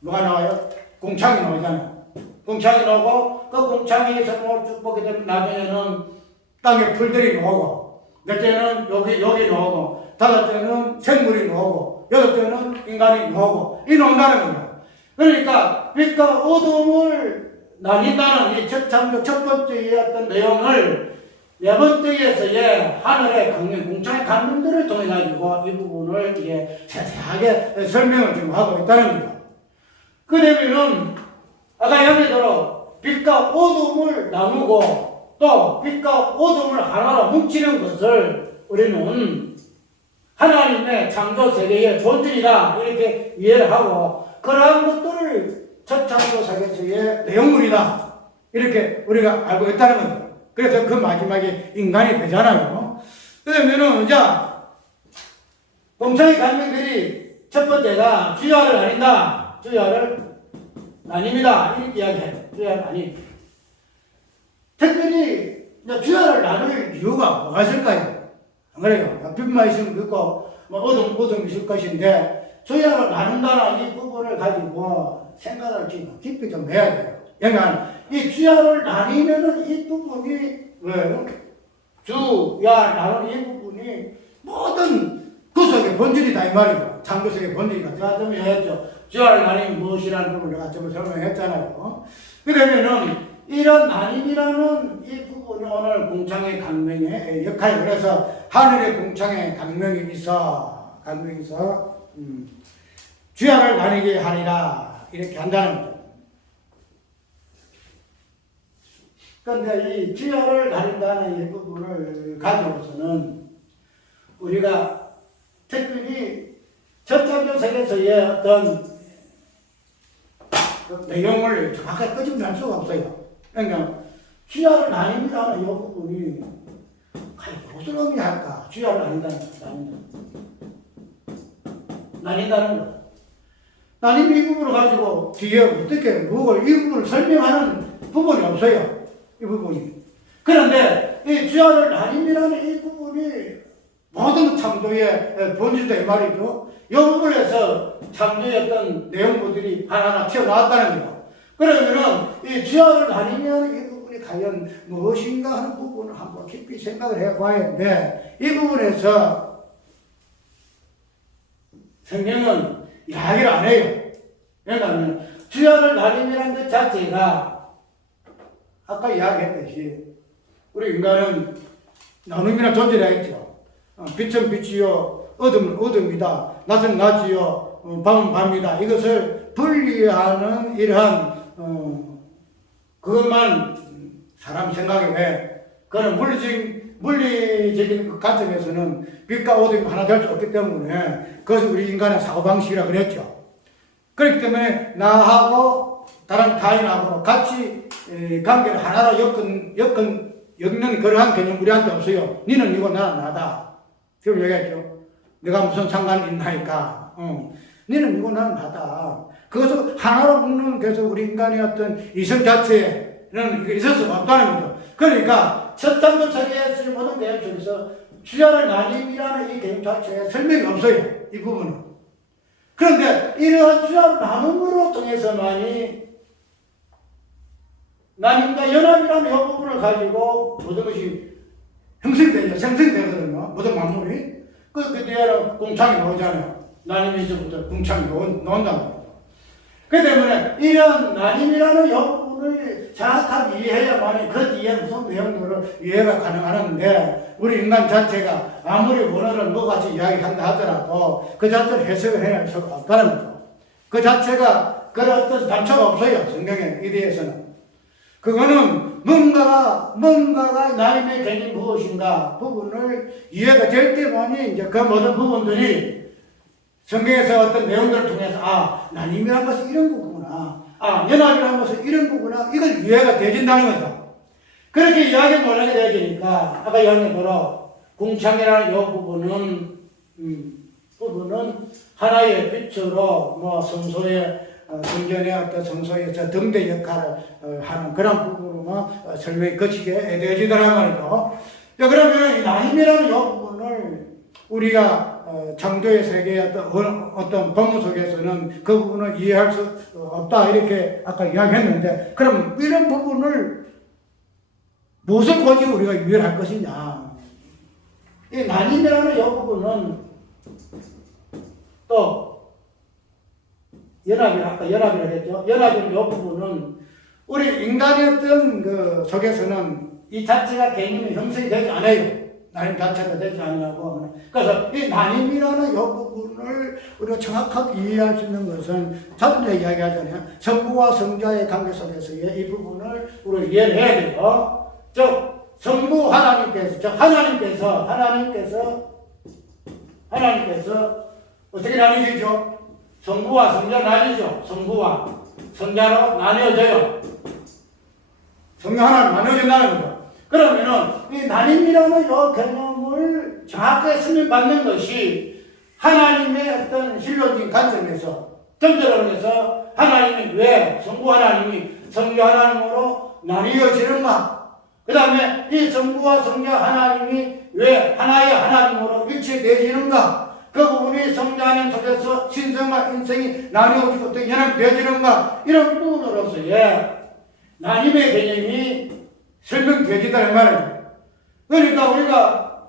뭐가 나와요? 공창이 나오잖아요. 공창이 나오고 그 공창에서 쭉 보게 되면 나중에는 땅에 풀들이 나오고 넷째는 여기 나오고 다섯째는 생물이 나오고 여덟째는 인간이 나오고 이 나온다는 겁니다. 그러니까 빛과 어둠을 나뉜다는 이 첫 창조 첫 번째의 어떤 내용을 네 번째에서의 하늘의 강명, 공창의 강명들을 통해 가지고 이 부분을 이게 자세하게 설명을 좀 하고 있다는 겁니다. 그러면은 아까 여기대로 빛과 어둠을 나누고 또 빛과 어둠을 하나로 뭉치는 것을 우리는 하나님의 창조 세계의 본질이다 이렇게 이해를 하고 그러한 것들을 첫 창조 세계의 내용물이다 이렇게 우리가 알고 있다는 겁니다. 그래서 그 마지막에 인간이 되잖아요. 그러면은 자 공창의 강명들이 첫 번째가 주야를 나뉜다. 주야를 나뉩니다. 이렇게 이야기해요. 주야를 나뉩니다. 특별히 주야를 나눌 이유가 뭐가 있을까요? 안 그래요? 빛만 있으면 있고 어둠 있을 것인데 주야를 나눈다는 이 부분을 가지고 생각을 좀 깊이 좀 해야 돼요. 그러니까 이 주야를 나뉘면은 이 부분이 왜요? 주야 나누는 이 부분이 모든 구석의 본질이다 이 말이죠. 창조석의 본질이다. 제가 좀 얘기했죠. 주야를 나뉘면 무엇이라는 부분을 제가 좀 설명했잖아요. 그러면은 이런 나눔이라는 이 부분이 오늘 공창의 강명의 역할, 그래서 하늘의 공창의 강명이 있어 강명에서 주야를 나뉘게 하리라 이렇게 한다는 거죠. 그런데 이 주야를 나눈다는 이 부분을 가지고서는 우리가 특별히 젖장교석에서의 어떤 그 내용을 정확하게 끄집어낼 수가 없어요. 그러니까 주야를 나눔이라는 이 부분이 무슨 의미할까? 주야를 나뉜다는 거. 나눔 이 부분을 가지고 뒤에 어떻게 무엇을 이 부분을 설명하는 부분이 없어요. 이 부분이. 그런데 이 주야를 나눔이라는 이 부분이 모든 창조의 본질도 말이죠. 이 부분에서 창조의 어떤 내용들이 하나하나 튀어나왔다는 거예요. 그러면은 이 주야를 나누면 이 부분이 과연 무엇인가 하는 부분을 한번 깊이 생각을 해봐야 하는데 이 부분에서 성경은 이야기를 안 해요. 왜냐하면 주야를 나눔이라는 것 자체가 아까 이야기했듯이 우리 인간은 나눔이라는 존재라 했죠. 빛은 빛이요 어둠은 어둠이다. 낮은 낮이요 밤은 밤이다. 이것을 분리하는 이러한 그것만 사람 생각에 왜 그런 물리적인 관점에서는 빛과 어둠이 하나 될 수 없기 때문에 그것은 우리 인간의 사고방식이라 그랬죠. 그렇기 때문에 나하고 다른 타인하고 같이 관계를 하나로 엮는 그러한 개념 우리한테 없어요. 니는 이거 나는 나다. 지금 얘기했죠. 내가 무슨 상관이 있나니까. 니는 이거 나는 나다. 그것을 하나로 묶는 그래서 우리 인간의 어떤 이성 자체는 있을 수가 없다는 거죠. 그러니까 첫 장도 설계에 쓰는 모든 내용 중에서 주야를 나눔이라는 이 개념 자체에 설명이 없어요. 이 부분은. 그런데 이러한 주야를 나눔으로 통해서만이 나눔과 연합이라는 이 부분을 가지고 모든 것이 생성이 되거든요. 모든 만물이. 그 뒤에는 공창이 나오잖아요. 나눔에서부터 공창이 나온다는 거죠. 그 때문에 이런 나눔이라는 이 부분을 정확하게 이해해야만 그 뒤에 무슨 내용들을 이해가 가능한데 우리 인간 자체가 아무리 원어를 뭐같이 이야기한다 하더라도 그 자체를 해석을 해낼 수가 없다는 거죠. 그 자체가 그런 어떤 단초가 없어요. 성경에 이 대해서는. 그거는 뭔가가 나님의 개념이 무엇인가 부분을 이해가 될 때만이 이제 그 모든 부분들이 성경에서 어떤 내용들을 통해서 나님이라는 것은 이런 거구나. 연합이라는 것은 이런 거구나. 이걸 이해가 되진다는 거죠. 그렇게 이야기 못하게 되어지니까 아까 이야기한 대로 궁창이라는 이 부분은 하나의 빛으로 성소의 성전의 어떤 성소에서 등대 역할을 하는 그런 부분으로만 설명이 거치게 되어지더란 말이죠. 그러면 이 나눔이라는 이 부분을 우리가 창조의 세계의 어떤 법문 속에서는 그 부분을 이해할 수 없다 이렇게 아까 이야기했는데 그럼 이런 부분을 무엇을 가지고 우리가 이해할 것이냐. 이 나눔이라는 이 부분은 또 아까 연합이라고 했죠. 연합이라는 이 부분은 우리 인간의 어떤 그 속에서는 이 자체가 개념이 형성이 되지 않아요. 나눔 자체가 되지 않냐고. 그래서 이 나눔이라는 이 부분을 우리가 정확하게 이해할 수 있는 것은 자주 이야기하잖아요. 성부와 성자의 관계 속에서의 이 부분을 우리가 이해를 해야 돼요. 즉 성부 하나님께서 어떻게 나뉘죠? 성부와 성자 나뉘죠. 성부와 성자로 나뉘어져요. 성령 하나는 나뉘어진다는 거죠. 그러면은 이 나눔이라는 이 개념을 정확하게 설명받는 것이 하나님의 어떤 신론적인 관점에서 정절을 해서 하나님이 왜 성부 하나님이 성자 하나님으로 나뉘어지는가? 그 다음에 이 성부와 성자 하나님이 왜 하나의 하나님으로 일치되어지는가? 그 부분이 성자하는 속에서 신성과 인성이 나뉘어지고 어떻게 연합되어지는가? 이런 부분으로서의 나눔의 개념이 설명되어지다는 말이에요. 그러니까 우리가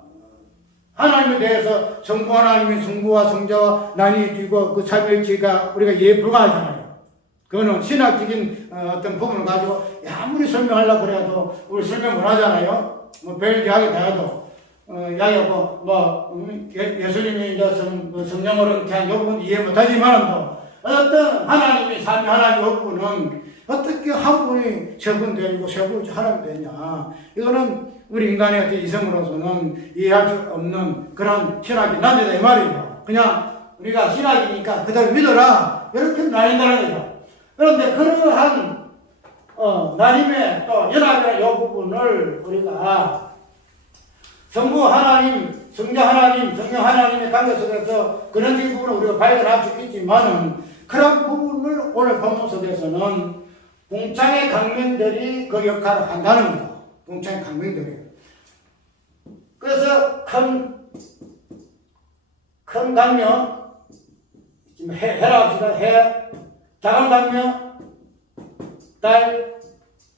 하나님에 대해서 성부 하나님이 성부와 성자와 나뉘어지고 그 삼위일체가 우리가 이해 불가하잖아요. 그거는 신학적인 어떤 부분을 가지고 아무리 설명하려고 그래도 우리 설명 못 하잖아요. 별 이야기 다 해도 예수님이 이제 성령으로 그냥 요건 이해 못하지만 어떤 하나님이 삶의 하나님 요구는 어떻게 한 분이 세 분 되고 세 분이 하나님 되냐. 이거는 우리 인간의 어떤 이성으로서는 이해할 수 없는 그런 신학이 난데다 이 말이죠. 그냥 우리가 신학이니까 그대로 믿어라. 이렇게 나뉜다는 거죠. 그런데 그러한 나님의 또 연합이라는 이 부분을 우리가 성부 하나님, 성자 하나님, 성령 하나님의 관계 속에서 그런 부분을 우리가 발견할 수 있지만은 그런 부분을 오늘 본문 속에서는 공창의 강명들이 그 역할을 한다는 거죠. 공창의 강명들이. 그래서 큰 강명, 지금 해라 합시다. 해, 작은 강명, 달,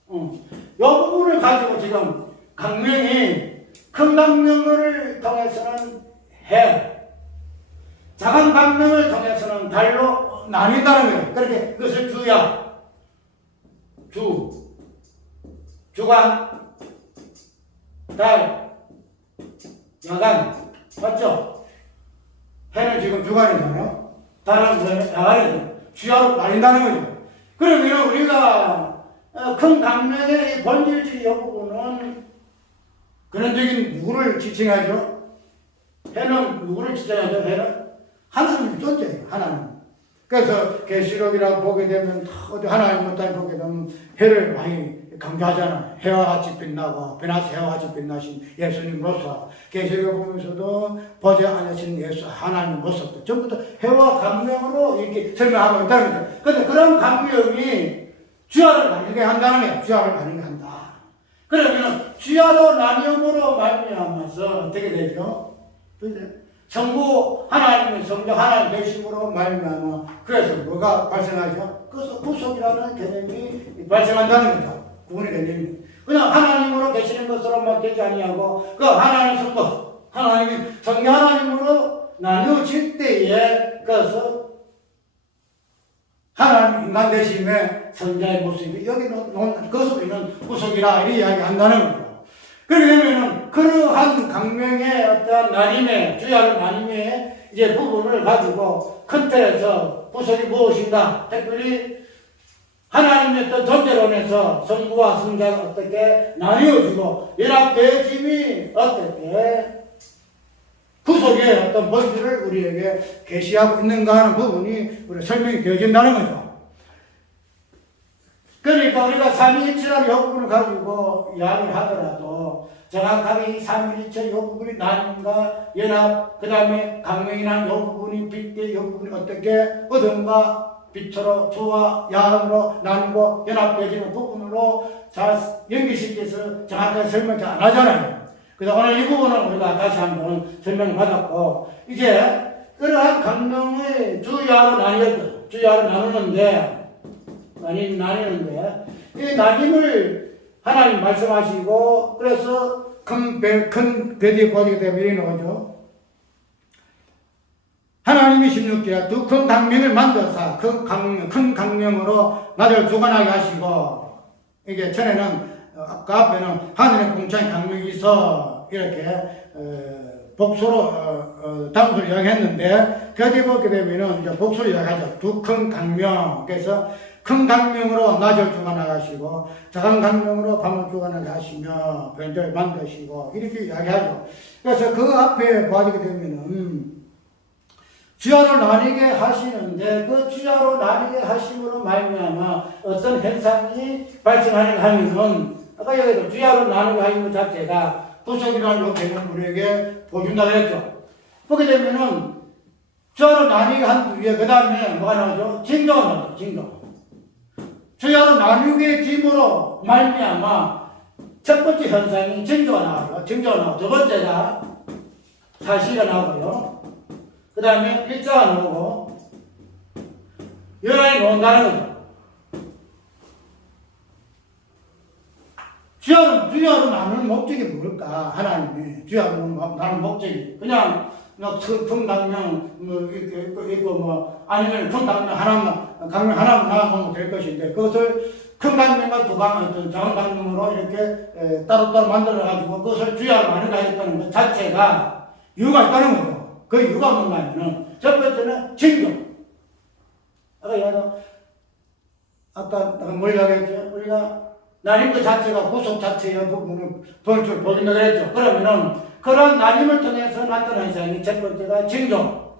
이 부분을 가지고 지금 강명이 큰 강명을 통해서는 해, 작은 강명을 통해서는 달로 나뉜다는 거예요. 그렇게 그것을 주야, 주간, 달, 야간, 맞죠? 해는 지금 주간이잖아요. 달은 야간이죠. 주야로 나뉜다는 거죠. 그러면 우리가 큰 강명의 본질적인 이 부분은 근원적인 누구를 지칭하죠? 해는 누구를 지칭하죠? 해는 하나님을 존재해요. 하나님. 그래서 계시록이라고 보게 되면 어디 하나님 못하게 보게 되면 해를 많이 강조하잖아요. 해와 같이 빛나고 변화서 해와 같이 빛나신 예수님으로서 계시록을 보면서도 보지 않으신 예수 하나님 모습도 전부 다 해와 강명으로 이렇게 설명하고 있다는 거죠. 그런데 그런 강명이 주야를 나뉘게 한다는 거예요. 주야를 나뉘게 한다. 그러면 주야로 나뉘음으로 말미암아서 어떻게 되죠? 성부 하나님의 성자 하나님 되심으로 말미암아 그래서 뭐가 발생하죠? 그래서 구속이라는 개념이 발생한다는 거죠. 구분의 개념이. 그냥 하나님으로 계시는 것으로만 되지 아니하고 그 하나님 성부 하나님 성자 하나님으로 나뉘어질 때에 그래서 하나님 인간 되심의 성자의 모습이 여기는 그것으로 인한 구속이라 이렇게 이야기한다는 거죠. 그러면은 그러한 강명의 어떤 나님의 주야를 나님의 이제 부분을 가지고 큰 틀에서 구속이 무엇인가 특별히 하나님의 어떤 존재론에서 성부와 성자가 어떻게 나뉘어지고 연합되어짐이 어떻게 구속의 어떤 본질을 우리에게 계시하고 있는가 하는 부분이 우리 설명이 되어진다는 거죠. 그러니까 우리가 삼위일체라는 이 부분을 가지고 이야기를 하더라도 정확하게 이 삼위일체 이 부분이 나눔과 연합, 그 다음에 강명이라는 이 부분이 빛대 이 부분이 어떻게 어둠과 빛으로 주와 야음으로 나누고 연합되어지는 부분으로 잘 연기시켜서 정확하게 설명 잘 안 하잖아요. 그래서 오늘 이 부분은 우리가 다시 한번 설명을 받았고 이제 그러한 강명의 주야로 나누는데 나뉘는데 이 나님을 하나님 말씀하시고 그래서 큰 배뒤에 보게 되면 이런 거죠. 하나님이 16절에 두 큰 강명을 만들어서 큰 강명으로 나를 주관하게 하시고 이게 전에는 아까 앞에는 하늘의 공창의 강명이 있어 이렇게 복수로 단수를 이야기했는데 그 뒤에 보게 되면은 이제 복수로 이야기하죠. 두 큰 강명. 그래서 큰 강명으로 낮을 주관하게 하시고 작은 강명으로 밤을 주관하게 하시며 변절을 만드시고 이렇게 이야기하죠. 그래서 그 앞에 봐지게 되면은 주야로 나뉘게 하시는데 그 주야로 나뉘게 하심으로 말미암아 어떤 현상이 발생하는가 하면은 아까 여기도 주야로 나누게 하는 것 자체가 구속이라는 요 개념을 우리에게 보여준다고 했죠. 보게 되면은 주야로 나뉘게 한 뒤에 그 다음에 뭐가 나오죠? 징조가 나오죠. 징조. 주야로 나누게 짐으로 말미암아 첫 번째 현상이 징조가 나와요. 징조가 나오고 두 번째가 사실이 나오고요. 그 다음에 일자가 나오고 연합이 나온다는 거죠. 주야로 나누는 목적이 뭘까? 하나님이 주야로 나누는 목적이 그냥 큰 강명 있고 아니면 큰 강명 하나만 나가면 될 것인데 그것을 큰 강명과 작은 강명으로 이렇게 따로따로 만들어가지고 그것을 주야로 나누겠다는 것 자체가 이유가 있다는 거죠. 그 이유가 뭔가 하면은 첫 번째는 징조. 아까 내가 뭘 이야기했죠? 우리가 나님 그 자체가 구속 자체의 부분을 볼줄 보긴다 그랬죠. 그러면은 그런 나님을 통해서 나타난 사람이 첫 번째가 징조,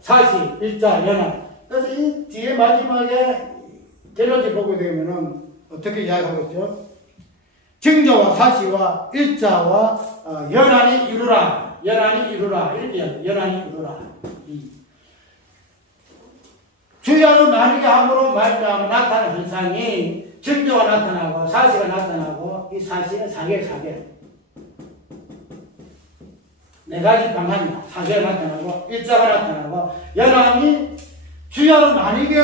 사시, 일자, 연합. 그래서 이 뒤에 마지막에 갤러지 보게 되면은 어떻게 이야기하고 있죠? 징조와 사시와 일자와 연한이 이루라. 이렇게 연한이 이루라. 주야로 나뉘게 함으로 말미암아 나타나는 현상이 징조가 나타나고 사시가 나타나고 이 사시는 사계 네 가지 방안이야. 사시가 나타나고 일자가 나타나고 연한이 주야로 나뉘게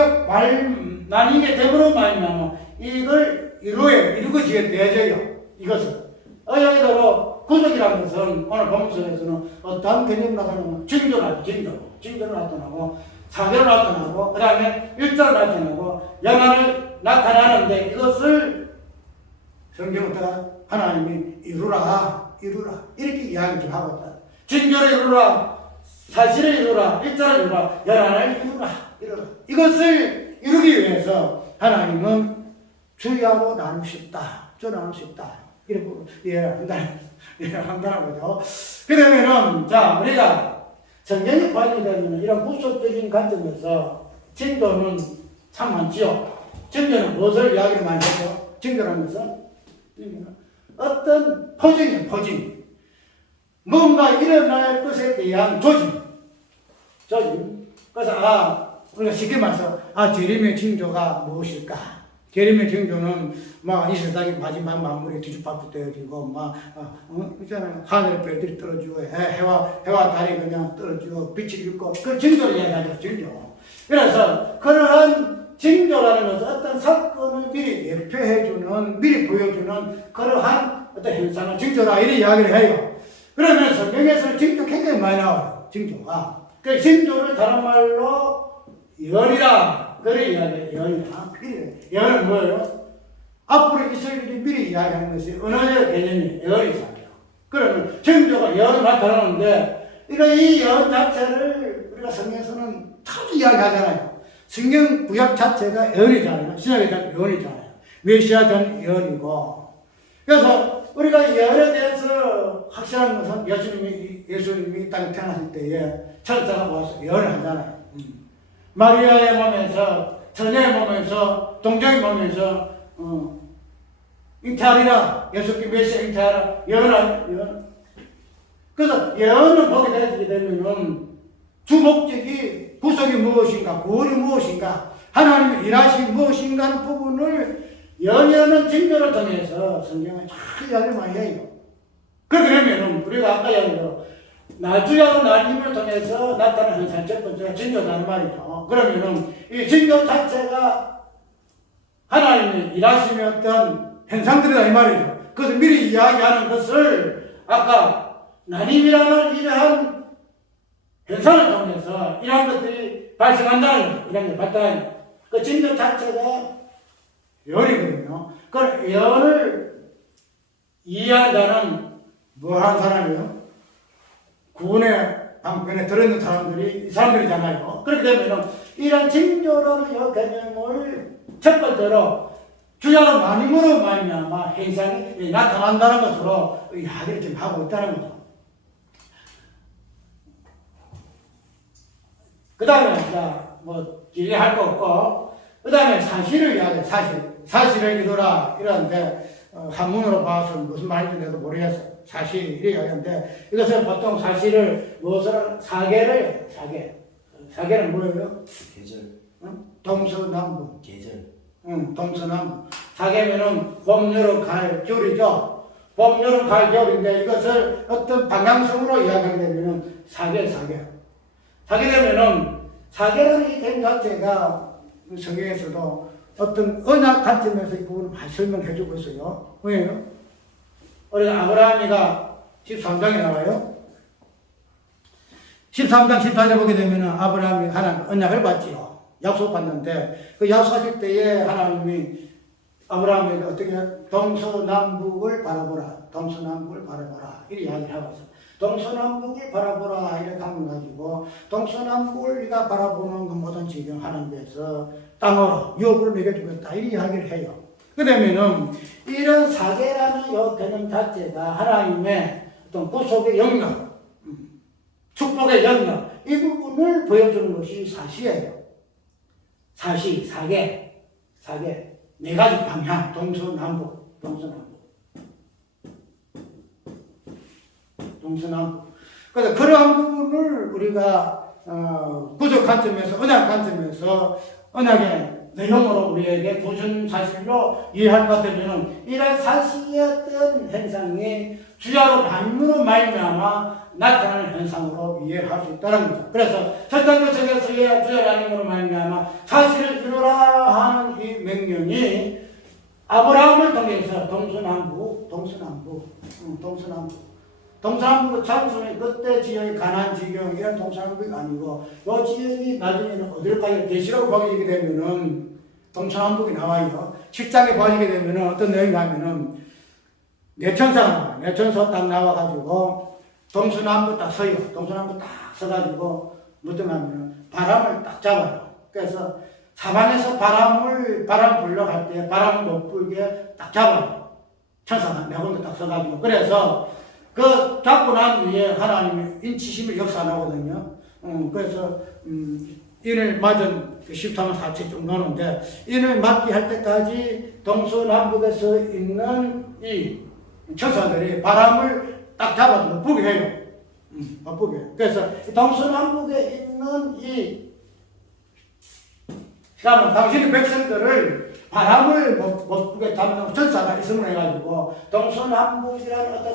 됨으로 말미암아 이걸 이루어지게 되어져요. 이것은 여기도 구속이라는 것은 오늘 본문 속에서는 어떠한 개념이 나타나면 징조로 나타나고 사계로 나타나고 그 다음에 일자로 나타나고 연한을 나타나는데 이것을 성경 어떠가 하나님이 이루라 이렇게 이야기 좀 하고 있다. 징조를 이루라, 사실을 이루라, 일자를 이루라, 연한을 이루라. 이것을 이루기 위해서 하나님은 주야로 나눌 수 있다. 이렇게 이해를 한다는 거죠. 그러면은 자 우리가 성경이 보게 되면 이런 구속적인 관점에서 징조는 참 많지요. 징조는 무엇을 이야기를 많이 하죠? 징조라는 것은 어떤 포징이에요. 뭔가 일어날 것에 대한 조짐. 그래서 우리가 쉽게 말해서 재림의 징조가 무엇일까? 재림의 징조는 이 세상의 마지막 만물이 뒤죽박죽되어지고 있잖아요. 하늘의 별들이 떨어지고 해와 달이 그냥 떨어지고 빛이 잃고 그 징조를 이야기하죠. 징조. 그래서 그러한 징조라는 것은 어떤 사건을 미리 예표해주는, 미리 보여주는 그러한 어떤 현상을 징조라 이런 이야기를 해요. 그러면 성경에서는 징조 굉장히 많이 나와요. 징조가. 그 징조를 다른 말로 예언이라. 그래 이야기해요. 예언은 뭐예요? 앞으로 있을 일이 미리 이야기하는 것이 언어의 개념이 예언이잖아요. 그러면 징조가 예언을 나타나는데 이 예언 자체를 우리가 성경에서는 자주 이야기하잖아요. 성경 구약 자체가 예언이잖아요. 신약에 대한 예언이잖아요. 메시아에 대한 예언이고. 그래서 우리가 예언에 대해서 확실한 것은 예수님이 이 땅에 태어났을 때에 천사가 와서 예언을 하잖아요. 마리아의 몸에서, 처녀의 몸에서, 동정의 몸에서 잉태하리라. 예수께 메시아 잉태하라. 예언. 그래서 예언을 보게 되면 주 목적이 구속이 무엇인가, 구원이 무엇인가, 하나님의 일하심이 무엇인가 하는 부분을 예언이라는 징조를 통해서 성경은 잘 이야기를 많이 해요. 그러면 우리가 아까 이야기로 나주야로 나님을 통해서 나타나는 현상 첫 번째가 징조라는 말이죠. 그러면은 이 징조 자체가 하나님의 일하심의 어떤 현상들이다 이 말이죠. 그것을 미리 이야기하는 것을 아까 나님이라는 이러한 현상을 통해서 이러한 것들이 발생한다는 거죠. 이런 게 발생하는 거죠. 그 징조 자체가 예언이거든요. 그 예언을 이해한 자는 뭐 하는 사람이에요? 구원의 방편에 들어있는 사람들이 이 사람들이잖아요. 그렇게 되면 이런 징조라는 개념을 첫 번째로 주야로 나님으로 말미암아 현상이 나타난다는 것으로 이야기를 지금 하고 있다는 거죠. 그 다음에 길게 할 거 없고 그 다음에 사실을 이야기해. 사실을 이루라 이러는데 한문으로 봐서 무슨 말인지 내도 모르겠어. 사실이 이야기하는데 이것은 보통 사실을 무엇으로 사계를 사계는 뭐예요? 계절. 동서남북. 계절. 동서남북. 사계면은 봄, 여름, 가을, 겨울이죠. 봄, 여름, 가을, 겨울인데 이것을 어떤 방향성으로 이야기하게 되면은 사계 되면은 사계라는 이 개념 자체가 성경에서도 어떤 언약 관점에서 이 부분을 많이 설명해주고 있어요. 왜요? 우리가 아브라함이가 13장에 나와요. 13장 14절에 보게 되면 아브라함이 하나님 언약을 받지요. 약속받는데 그 약속하실 때에 하나님이 아브라함에게 어떻게 동서남북을 바라보라. 동서남북을 바라보라. 이렇게 이야기를 하고 있어요. 동서남북을 바라보라. 이렇게 하면 가지고 동서남북을 네가 바라보는 그 모든 지경 하나님께서 땅으로 유업을 먹여주겠다. 이렇게 이야기를 해요. 그러면은 이런 사계라는 요 개념 자체가 하나님의 어떤 구속의 영역, 축복의 영역 이 부분을 보여주는 것이 사시예요. 사시, 사계. 네 가지 방향, 동서남북. 그래서 그러한 부분을 우리가 구속 관점에서, 언약 관점에서 언약의 내용으로 우리에게 도전 사실로 이해할 것 같으면 이런 사실의 어떤 현상이 주야로 만유로 말미암아 나타나는 현상으로 이해할 수 있다는 거죠. 그래서 철장교 세계에서의 주야 만유로 말미암아 사실을 이루라 하는 이 명령이 아브라함을 통해서 동서남북 참수는 그때 지역이 가나안 지경 이런 동서남북이 아니고 이 지역이 나중에는 어딜까요? 계시록 보게 되면은 동서남북이 나와요. 7장에 보게 되면은 어떤 내용이 나면은 내천사 딱 나와가지고 동서남북 딱 서요. 동서남북 딱 서가지고 무슨 하면은 바람을 딱 잡아요. 그래서 사방에서 바람 불러갈 때 바람 못 불게 딱 잡아요. 천사가 네 군데 딱 서가지고 그래서 그 잡고 난 뒤에 하나님의 인치심을 역사하거든요. 그래서 인을 맞은 13만 4천 쭉 노는데 인을 맞게 할 때까지 동서남북에서 있는 이 천사들이 바람을 딱 잡아서 못 불게 해요. 못 불게. 그래서 동서남북에 있는 이 그러면 당신의 백성들을 바람을 못 불게 잡는 천사가 있음을 해가지고 동서남북이라는 어떤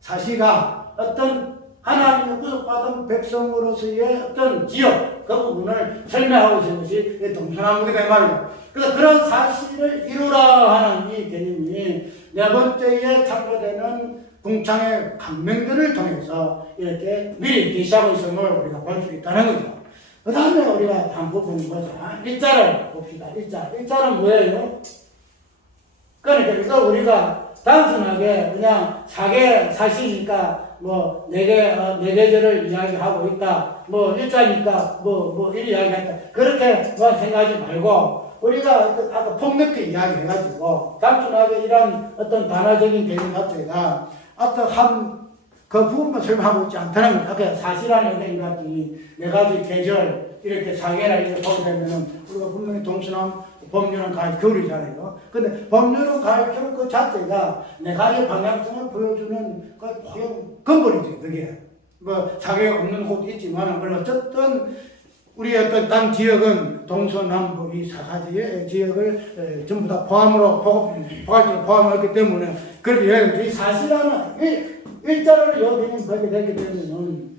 사시가 어떤 하나님의 구속받은 백성으로서의 어떤 지역 그 부분을 설명하고 있는 것이 동서남북이다 말이에요. 그래서 그런 사실을 이루라 하는 이 개념이 네 번째에 창조되는 궁창의 강명들을 통해서 이렇게 미리 계시하고 있음을 우리가 볼 수 있다는 거죠. 그 다음에 우리가 한번 보는 거죠. 일자를 봅시다. 일자는 뭐예요? 그러니까 이거 우리가 단순하게 그냥 사시니까 네 계절을 이야기하고 있다. 일자니까 이리 이야기했다. 그렇게만 생각하지 말고 우리가 아까 폭넓게 이야기해가지고 단순하게 이런 어떤 단화적인 개념 자체가 어떤 그 부분만 설명하고 있지 않다는 거죠. 아까 사시라는 게 네 가지 계절 이렇게 사계라 이렇게 보게 되면은 우리가 분명히 동서남 봄, 여름, 가을, 겨울이잖아요. 근데 봄, 여름, 가을, 겨울 그 자체가 네 가지 방향성을 보여주는 그 포용 근본이지 그게. 사계가 없는 곳도 있지만 어쨌든 우리 어떤 땅 지역은 동서남북 이 4가지의 지역을 전부 다 포괄적으로 포함했기 때문에 그렇게 이 사실하는 일자를 여기는 보게 되게 되면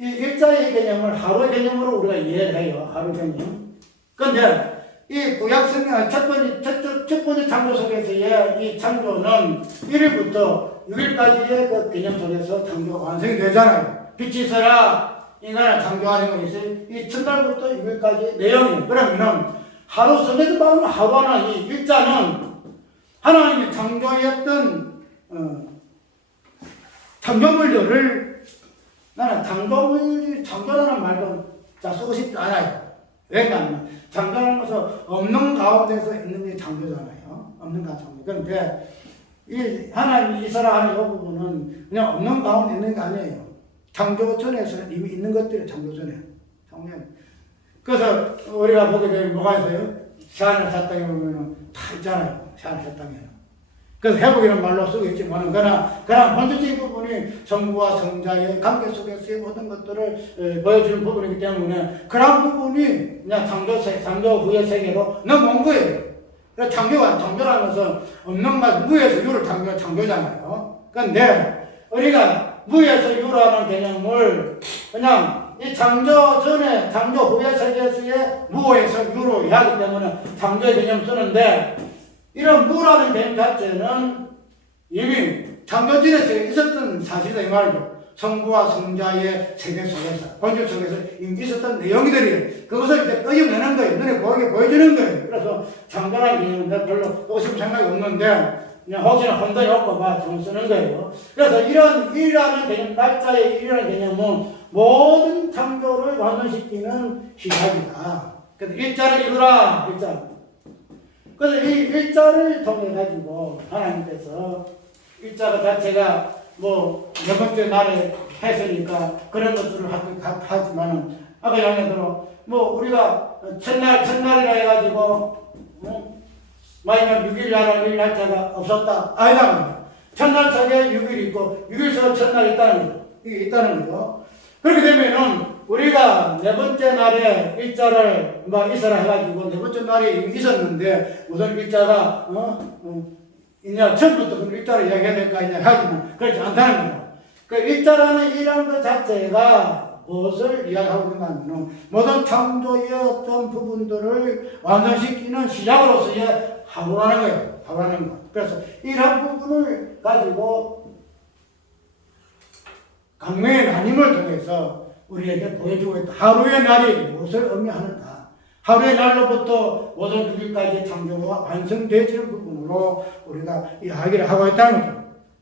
이 일자의 개념을 하루의 개념으로 우리가 이해를 해요. 하루 개념. 그런데 이 구약성경 첫 번째 창조 속에서의 이 창조는 1일부터 6일까지의 그 개념 속에서 창조가 완성이 되잖아요. 빛이 있어라 인간을 창조하는 것이 이 첫날부터 6일까지 내용이에요. 그러면은 하루 속에서 말하는 하루나 이 일자는 하나님의 창조했던 창조물들을 나는 창조라는 말도 쓰고 싶지 않아요. 왜냐하면 창조라는 것은 없는 가운데서 있는 게 창조잖아요. 없는 가 창조. 그런데 이 하나님이 이스라 하는 이 부분은 그냥 없는 가운데 있는 게 아니에요. 창조 전에서 이미 있는 것들이 창조 전에. 그래서 우리가 보게 되면 뭐가 있어요? 새하늘 새 땅에 보면은 다 있잖아요. 새하늘 새 땅에는. 그래서 회복이라는 말로 쓰고 있지만, 그러나 본질적인 부분이 성부와 성자의 관계 속에서의 모든 것들을 보여주는 부분이기 때문에, 그런 부분이 그냥 창조 후의 세계로 넘어온 거예요. 그래서 창조라는 것은 없는 것, 무에서 유를 창조잖아요. 그런데, 우리가 무에서 유라는 개념을 그냥 이 창조 전에, 창조 후의 세계에서의 무에서 유로 이해하기 때문에 창조의 개념 쓰는데, 이런 무라는 개념 자체는 이미 창조전에서 있었던 사실이다 이 말이죠. 성부와 성자의 세계 속에서, 본질 속에서 이미 있었던 내용들이 그것을 이제 끄집내는 거예요. 눈에 보이게 보여주는 거예요. 그래서 창조라는 개념은 별로 하고 싶은 생각이 없는데, 그냥 혹시나 혼돈이 올까봐 좀 쓰는 거예요. 그래서 이런 일이라는 개념, 날짜의 일이라는 개념은 모든 창조를 완성시키는 시작이다. 그래서 일자를 이루라, 일자. 그래서 이 일자를 통해 가지고 하나님께서 일자가 자체가 뭐 네 번째 날에 했으니까 그런 것들을 하지만은 아까 얘기한 뭐 우리가 첫날이라 해가지고 마지막 6일 날 날짜가 없었다 아니다. 첫날 속에 6일이 있고 6일 속에 첫날이 있다는 거죠. 이게 있다는 거죠. 그렇게 되면은 우리가 네 번째 날에 일자를 막 있어라 해가지고 네 번째 날에 이미 있었는데 무슨 일자가 이냐 처음부터 그 일자를 이야기해야 될까 이냐 하지만 그렇지 않다는 거예요. 그 일자라는 일이라는 것 자체가 무엇을 이야기하고 있는가 하면 모든 창조의 어떤 부분들을 완성시키는 시작으로서의 하루라는 거예요. 하루라는 거. 그래서 이러한 부분을 가지고 강명의 나님을 통해서 우리에게 보여주고 있다. 하루의 날이 무엇을 의미하는가. 하루의 날로부터 모든 주기까지 창조가 완성되지는 부분으로 우리가 이야기를 하고 있다는 거죠.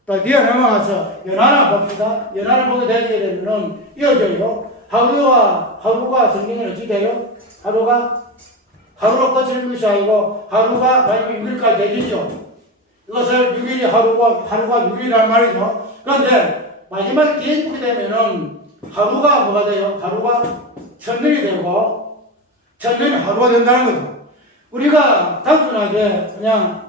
또 뒤에 넘어가서 연하나 봅시다. 연하를 보게 되게 되면 이어져요. 하루가 성경에 어찌 돼요? 하루로 끝을 것이 아니고 하루가 마지막 6일까지 되겠죠. 이것을 6일이 하루가 6일이란 말이죠. 그런데 마지막에 뒤에 보게 되면은 하루가 뭐가 돼요? 하루가 천년이 되고 천년이 하루가 된다는 거죠. 우리가 단순하게 그냥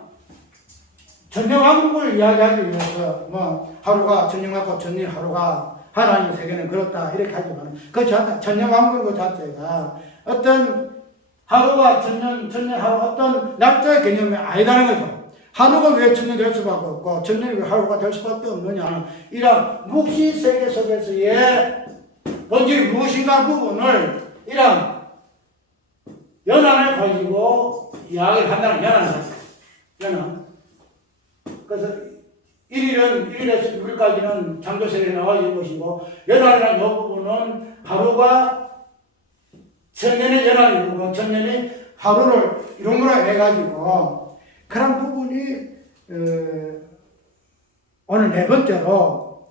천년왕국을 이야기하기 위해서 뭐 하루가 천년왕국 천년 하루가 하나님의 세계는 그렇다 이렇게 하지만 그렇지 않다. 천년왕국 그 자체가 어떤 하루가 천년 하루 어떤 날짜의 개념이 아니다는 거죠. 하루가 왜 천년이 될 수밖에 없고 천년이 왜 하루가 될 수밖에 없느냐는 이런 묵시 세계 속에서의 본질이 무엇인가 부분을 이런 연한을 가지고 이야기를 한다는 연한. 그래서 1일에서 6일까지는 창조세계에 나와 있는 것이고 연한이라는 이 부분은 하루가 천년의 연한이 이루고 천년이 하루를 이런 거라 해가지고 그런 부분이 오늘 네 번째로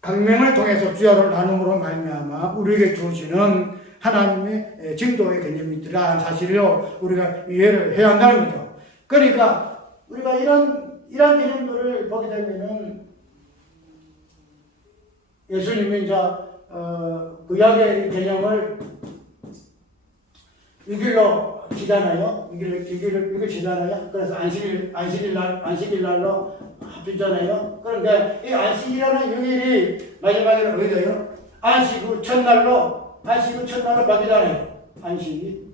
강명을 통해서 주야를 나눔으로 말미암아 우리에게 주시는 하나님의 징조의 개념이더라 사실로 우리가 이해를 해야 한다는 거죠. 그러니까 우리가 이런 개념들을 보게 되면은 예수님이 이제 구약의 개념을 6일로 치잖아요. 6일 치잖아요. 그래서 안식일 날로 합치잖아요. 그런데 이 안식이라는 6일이 마지막에는 어디 돼요? 안식 후 첫날로 바뀌잖아요. 안식이.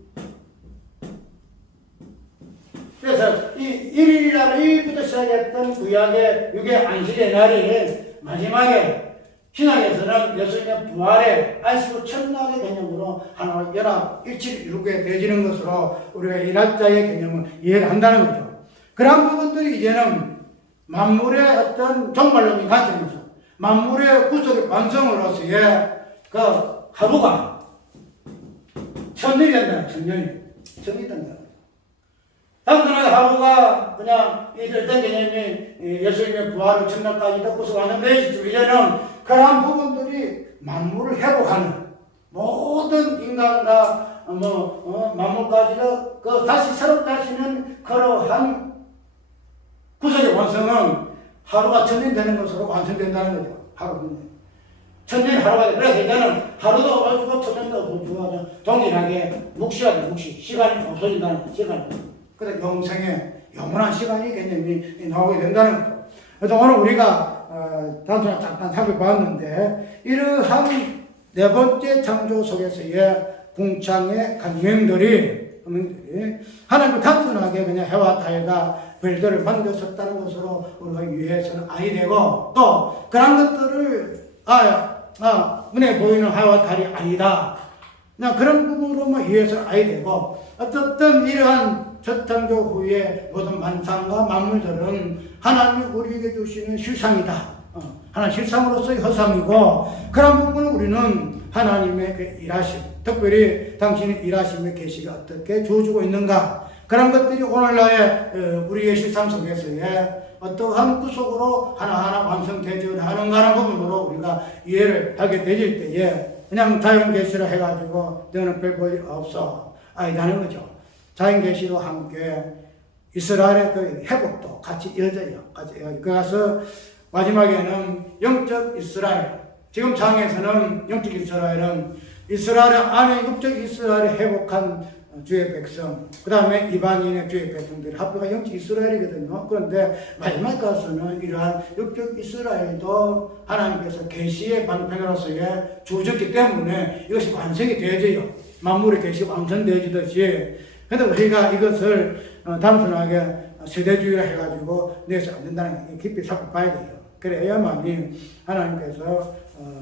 그래서 이 1일이라는 1일부터 시작했던 구약의 6의 안식의 날이 마지막에 신학에서는 예수님의 부활의 안식 후 첫날의 개념으로 하나로 연합 일치를 이루게 되지는 것으로 우리가 이 날짜의 개념을 이해를 한다는 거죠. 그러한 부분들이 이제는 만물의 어떤 종말론이 관점에서 만물의 구속의 완성으로서의 그 하루가 천년이 된다. 천년이 된다. 단순하게 하루가 그냥 어떤 개념이 예수님의 부활을 첫날까지 덮고서 완성되지 이제는 그러한 부분들이 만물을 회복하는 모든 인간과 만물까지도 그 다시 새롭게 하시는 그러한 구속의 완성은 하루가 천년 되는 것으로 완성된다는 거죠. 하루는 천년 하루가 돼. 그래서 이제는 하루도 없어지고 천년도 없어지고 동일하게 시간이 없어진다는 시간. 그래서 영원한 시간이 개념이 나오게 된다는 거죠. 그래서 오늘 우리가 단순히 잠깐 살펴봤는데 이러한 네 번째 창조 속에서의 궁창의 강명들이 하나님을 단순하게 그냥 해와 달과 별들을 만들었다는 것으로 우리가 이해해서는 아니 되고 또 그런 것들을 눈에 보이는 해와 달이 아니다. 그냥 그런 부분으로만 이해해서는 아니 되고 어쨌든 이러한 첫 창조 후에 모든 만상과 만물들은 하나님이 우리에게 주시는 실상이다. 하나님 실상으로서의 허상이고, 그런 부분은 우리는 하나님의 그 일하심, 특별히 당신의 일하심의 계시가 어떻게 주어지고 있는가, 그런 것들이 오늘날의 우리의 실상 속에서의 어떠한 구속으로 하나하나 완성되지 않은가라는 부분으로 우리가 이해를 하게 되질 때에 그냥 자연계시로 해가지고 너는 별 볼 일 없어 아니라는 거죠. 자연계시로 함께 이스라엘의 그 회복도 같이 이어져요. 그래서 마지막에는 영적 이스라엘, 지금 장에서는 영적 이스라엘 안에 영적 이스라엘을 회복한 주의 백성, 그 다음에 이방인의 주의 백성들이 합해가 영적 이스라엘이거든요. 그런데 마지막 가서는 이러한 영적 이스라엘도 하나님께서 계시의 방편으로서의 주어졌기 때문에 이것이 완성이 되어져요. 만물의 계시 완성되어지듯이. 그런데 우리가 이것을 단순하게 세대주의라 해가지고 내서 안 된다는 게 깊이 살펴봐야 돼요. 그래야만이 하나님께서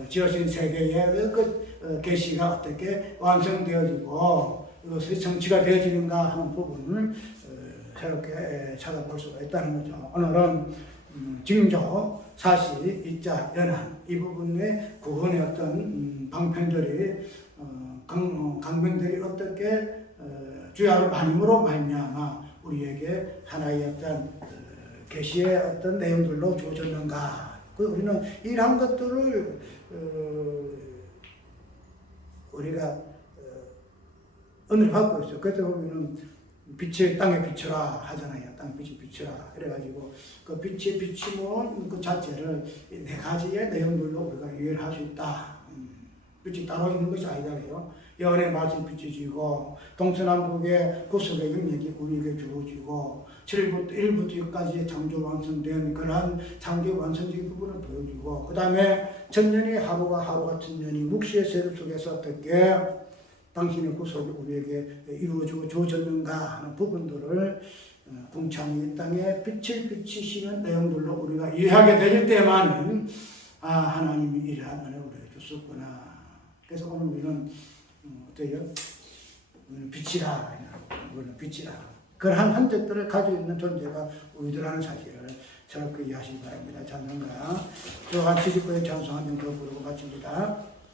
지으신 세계의 그 계시가 어떻게 완성되어지고 이것이 성취가 되어지는가 하는 부분을 새롭게 찾아볼 수가 있다는 거죠. 오늘은 징조, 사시, 이자, 연한 이 부분의 구원의 어떤 방편들이 강변들이 어떻게 주야를 많임으로 말미암아 우리에게 하나의 어떤 계시의 어떤 내용들로 주어졌는가. 우리는 이러한 것들을 우리가 은혜를 받고 있어요. 그때 보면은 빛이 땅에 비추라 하잖아요. 땅에 빛이 비추라. 그래가지고 그 빛이 비추면 그 자체를 네 가지의 내용들로 우리가 이해를 할 수 있다. 빛이 따로 있는 것이 아니잖아요. 영의 말씀 비춰지고 동서남북의 구속의 능력이 우리에게 주어지고 7부터 1부터 6까지 창조 완성된 그러한 창조 완성적인 부분을 보여주고, 그 다음에 천년이 하루가 천년이 묵시의 세계 속에서 어떻게 당신의 구속이 우리에게 이루어지고 주어졌는가 하는 부분들을 궁창이 땅에 빛을 비치시는 내용들로 우리가 이해하게 될 때만은 하나님이 이러한 은혜를 우리에게 줬었구나. 그래서 오늘 우리는 어때요? 빛이라, 우리는 빛이라. 그러한 흔적들을 가지고 있는 존재가 우리들하는 사실을 새롭게 이해하시기 바랍니다. 찬송가 저 한 70번의 찬송 한 번 더 부르고 마칩니다.